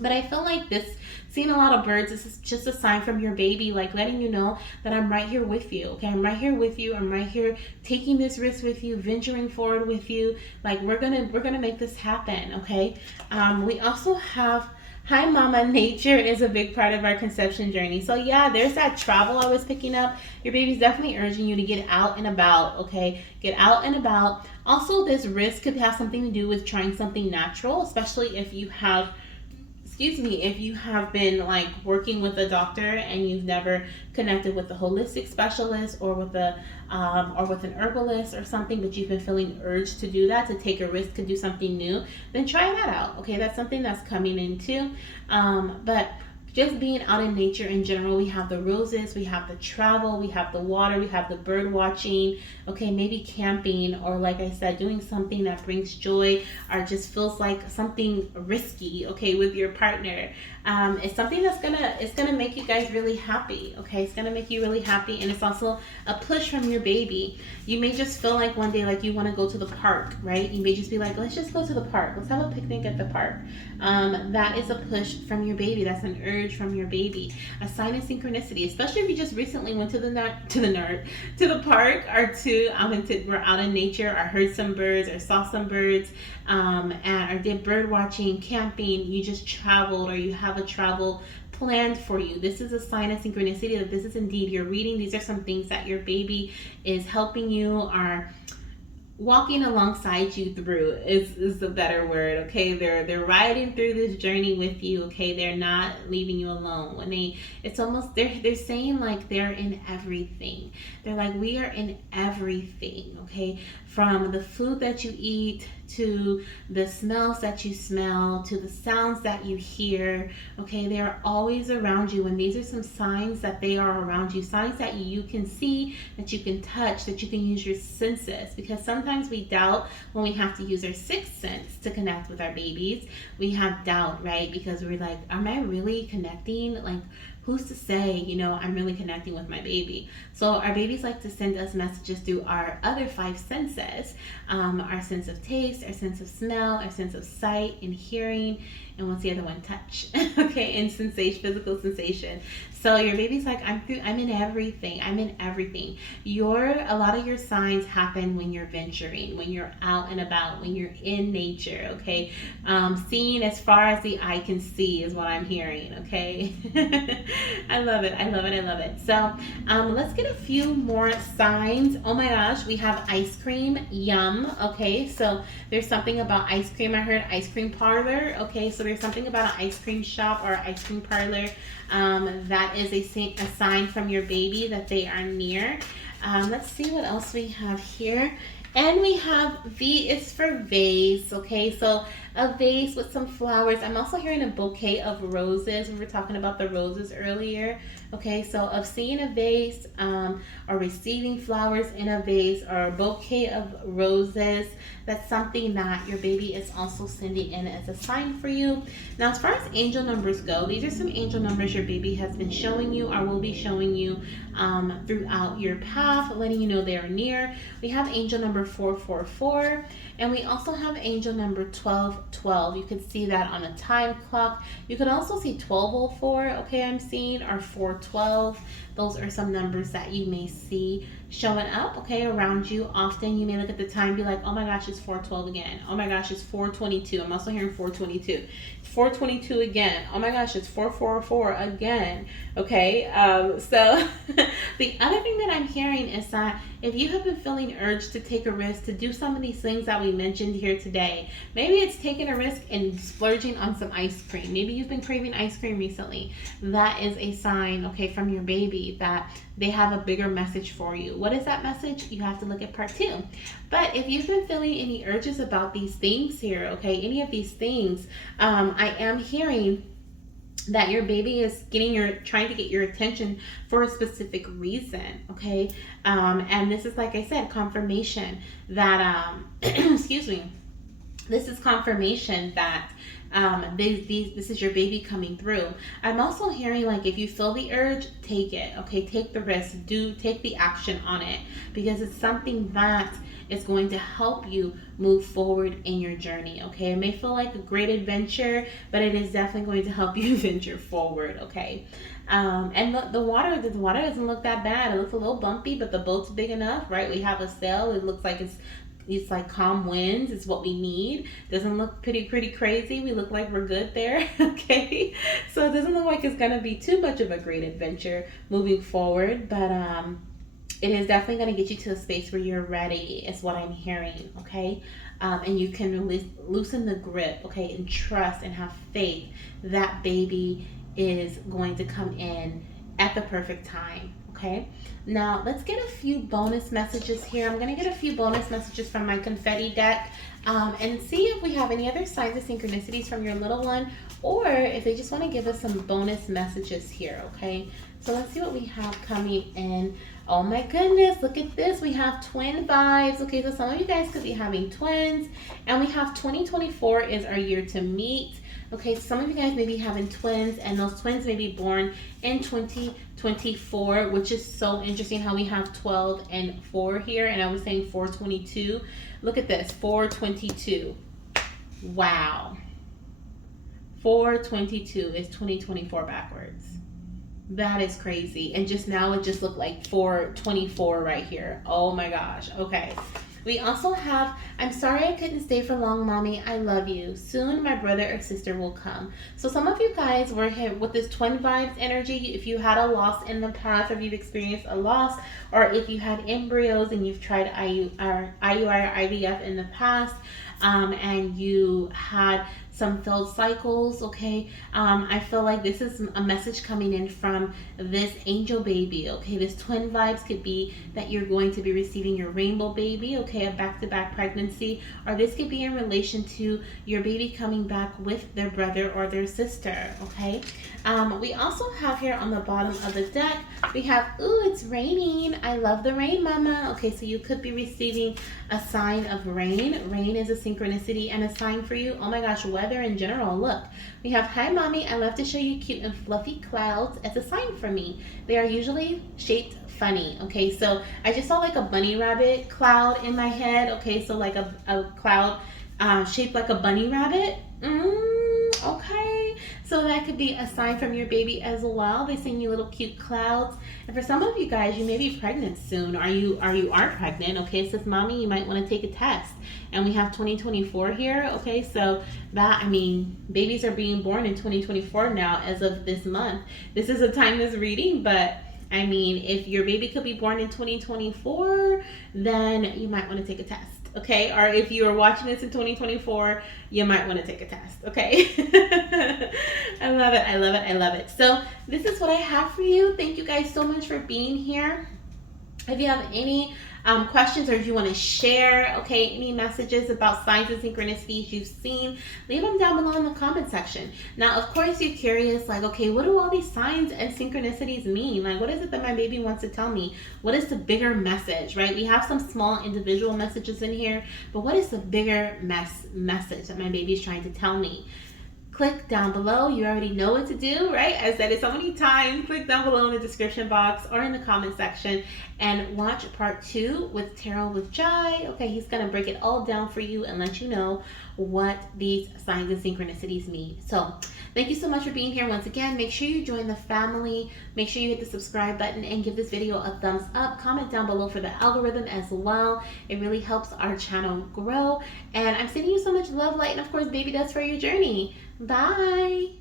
But I feel like this, seeing a lot of birds, this is just a sign from your baby, like letting you know that I'm right here with you. Okay, I'm right here with you. I'm right here taking this risk with you, venturing forward with you. Like we're gonna make this happen. Okay. We also have, hi mama, nature is a big part of our conception journey. So yeah, there's that travel I was picking up. Your baby's definitely urging you to get out and about. Okay, get out and about. Also, this risk could have something to do with trying something natural, especially if you have, excuse me, if you have been like working with a doctor and you've never connected with a holistic specialist or with a or with an herbalist or something, but you've been feeling urged to do that, to take a risk to do something new, then try that out. Okay, that's something that's coming in too. But just being out in nature in general, we have the roses, we have the travel, we have the water, we have the bird watching. Okay, maybe camping, or like I said, doing something that brings joy or just feels like something risky, okay, with your partner. It's something that's gonna make you guys really happy. Okay, it's gonna make you really happy, and it's also a push from your baby. You may just feel like one day like you want to go to the park, right? You may just be like, let's just go to the park, let's have a picnic at the park. That is a push from your baby. That's an urge from your baby. A sign of synchronicity, especially if you just recently went to the park, or we're out in nature, or heard some birds, or saw some birds, or did bird watching, camping. You just traveled, or you have a travel planned for you. This is a sign of synchronicity that this is indeed your reading. These are some things that your baby is helping you, or walking alongside you through is the better word. Okay, they're riding through this journey with you. Okay, they're not leaving you alone. When it's almost, they're saying like they're in everything. They're like, we are in everything. Okay, from the food that you eat, to the smells that you smell, to the sounds that you hear. Okay, they are always around you, and these are some signs that they are around you, signs that you can see, that you can touch, that you can use your senses. Because sometimes we doubt when we have to use our sixth sense to connect with our babies. We have doubt, right? Because we're like, am I really connecting? Like, who's to say, I'm really connecting with my baby? So our babies like to send us messages through our other five senses, our sense of taste, our sense of smell, our sense of sight and hearing, and what's the other one? Touch. Okay, and sensation, physical sensation. So your baby's like, I'm in everything. I'm in everything. A lot of your signs happen when you're venturing, when you're out and about, when you're in nature. Okay, seeing as far as the eye can see is what I'm hearing. Okay, I love it. I love it. I love it. So let's get a few more signs. Oh my gosh, we have ice cream. Yum. Okay, so there's something about ice cream. I heard ice cream parlor. Okay, so there's something about an ice cream shop or ice cream parlor. That is a sign from your baby that they are near. Let's see what else we have here. And we have V is for vase. Okay, so a vase with some flowers. I'm also hearing a bouquet of roses. We were talking about the roses earlier. Okay, so of seeing a vase, or receiving flowers in a vase, or a bouquet of roses, that's something that your baby is also sending in as a sign for you. Now, as far as angel numbers go, these are some angel numbers your baby has been showing you, or will be showing you throughout your path, letting you know they are near. We have angel number 444, and we also have angel number 1212. You could see that on a time clock. You could also see 1204, okay, I'm seeing, or 412. Those are some numbers that you may see showing up, okay, around you. Often you may look at the time and be like, oh my gosh, it's 412 again. Oh my gosh, it's 422. I'm also hearing 422. 422 again. Oh my gosh, it's 444 again. Okay, so the other thing that I'm hearing is that if you have been feeling urged to take a risk to do some of these things that we mentioned here today, maybe it's taking a risk and splurging on some ice cream. Maybe you've been craving ice cream recently. That is a sign, okay, from your baby that they have a bigger message for you. What is that message? You have to look at part 2. But if you've been feeling any urges about these things here, okay, any of these things, I am hearing that your baby is trying to get your attention for a specific reason, okay? And this is, like I said, confirmation that, excuse me, this is confirmation that This is your baby coming through. I'm also hearing like if you feel the urge, take it. Okay, take the risk. Take the action on it, because it's something that is going to help you move forward in your journey. Okay, it may feel like a great adventure, but it is definitely going to help you venture forward. Okay. And the water doesn't look that bad. It looks a little bumpy, but the boat's big enough, right? We have a sail. It looks like it's like calm winds. It's what we need. Doesn't look pretty crazy. We look like we're good there. Okay, so it doesn't look like it's gonna be too much of a great adventure moving forward, but it is definitely going to get you to a space where you're ready, is what I'm hearing. Okay, and you can loosen the grip. Okay, and trust and have faith that baby is going to come in at the perfect time. Okay, now let's get a few bonus messages here. I'm going to get a few bonus messages from my confetti deck, and see if we have any other signs of synchronicities from your little one, or if they just want to give us some bonus messages here. Okay, so let's see what we have coming in. Oh my goodness, look at this. We have twin vibes. Okay, so some of you guys could be having twins, and we have 2024 is our year to meet. Okay, so some of you guys may be having twins, and those twins may be born in 2024, which is so interesting how we have 12 and 4 here, and I was saying 422. Look at this, 422. Wow. 422 is 2024 backwards. That is crazy. And just now it just looked like 424 right here. Oh my gosh. Okay. We also have, I'm sorry I couldn't stay for long, mommy. I love you. Soon my brother or sister will come. So some of you guys were here with this twin vibes energy. If you had a loss in the past, or if you've experienced a loss, or if you had embryos and you've tried IUI or IVF in the past, and you had some failed cycles, okay, I feel like this is a message coming in from this angel baby. Okay, this twin vibes could be that you're going to be receiving your rainbow baby, okay, a back-to-back pregnancy, or this could be in relation to your baby coming back with their brother or their sister. Okay, we also have here on the bottom of the deck, we have, ooh, it's raining. I love the rain, mama. Okay, so you could be receiving a sign of rain. Rain is a synchronicity and a sign for you. Oh my gosh, weather in general. Look, we have, hi mommy, I love to show you cute and fluffy clouds as a sign for me. They are usually shaped funny. Okay, so I just saw like a bunny rabbit cloud in my head. Okay, so like a cloud shaped like a bunny rabbit. Okay, so that could be a sign from your baby as well. They send you little cute clouds. And for some of you guys, you may be pregnant soon. You are pregnant. Okay, it says, mommy, you might want to take a test. And we have 2024 here. Okay, so that, I mean, babies are being born in 2024 now as of this month. This is a timeless reading, but I mean, if your baby could be born in 2024, then you might want to take a test. Okay, or if you are watching this in 2024, you might want to take a test. Okay. I love it. I love it. I love it. So this is what I have for you. Thank you guys so much for being here. If you have any questions, or if you want to share, okay, any messages about signs and synchronicities you've seen, leave them down below in the comment section. Now, of course, you're curious, like, okay, what do all these signs and synchronicities mean? Like, what is it that my baby wants to tell me? What is the bigger message, right? We have some small individual messages in here, but what is the bigger message that my baby is trying to tell me? Click down below. You already know what to do, right? I said it so many times. Click down below in the description box or in the comment section and watch part 2 with Tarot with Jai. Okay, he's going to break it all down for you and let you know what these signs and synchronicities mean. So thank you so much for being here once again. Make sure you join the family. Make sure you hit the subscribe button and give this video a thumbs up. Comment down below for the algorithm as well. It really helps our channel grow. And I'm sending you so much love, light, and of course baby dust for your journey. Bye.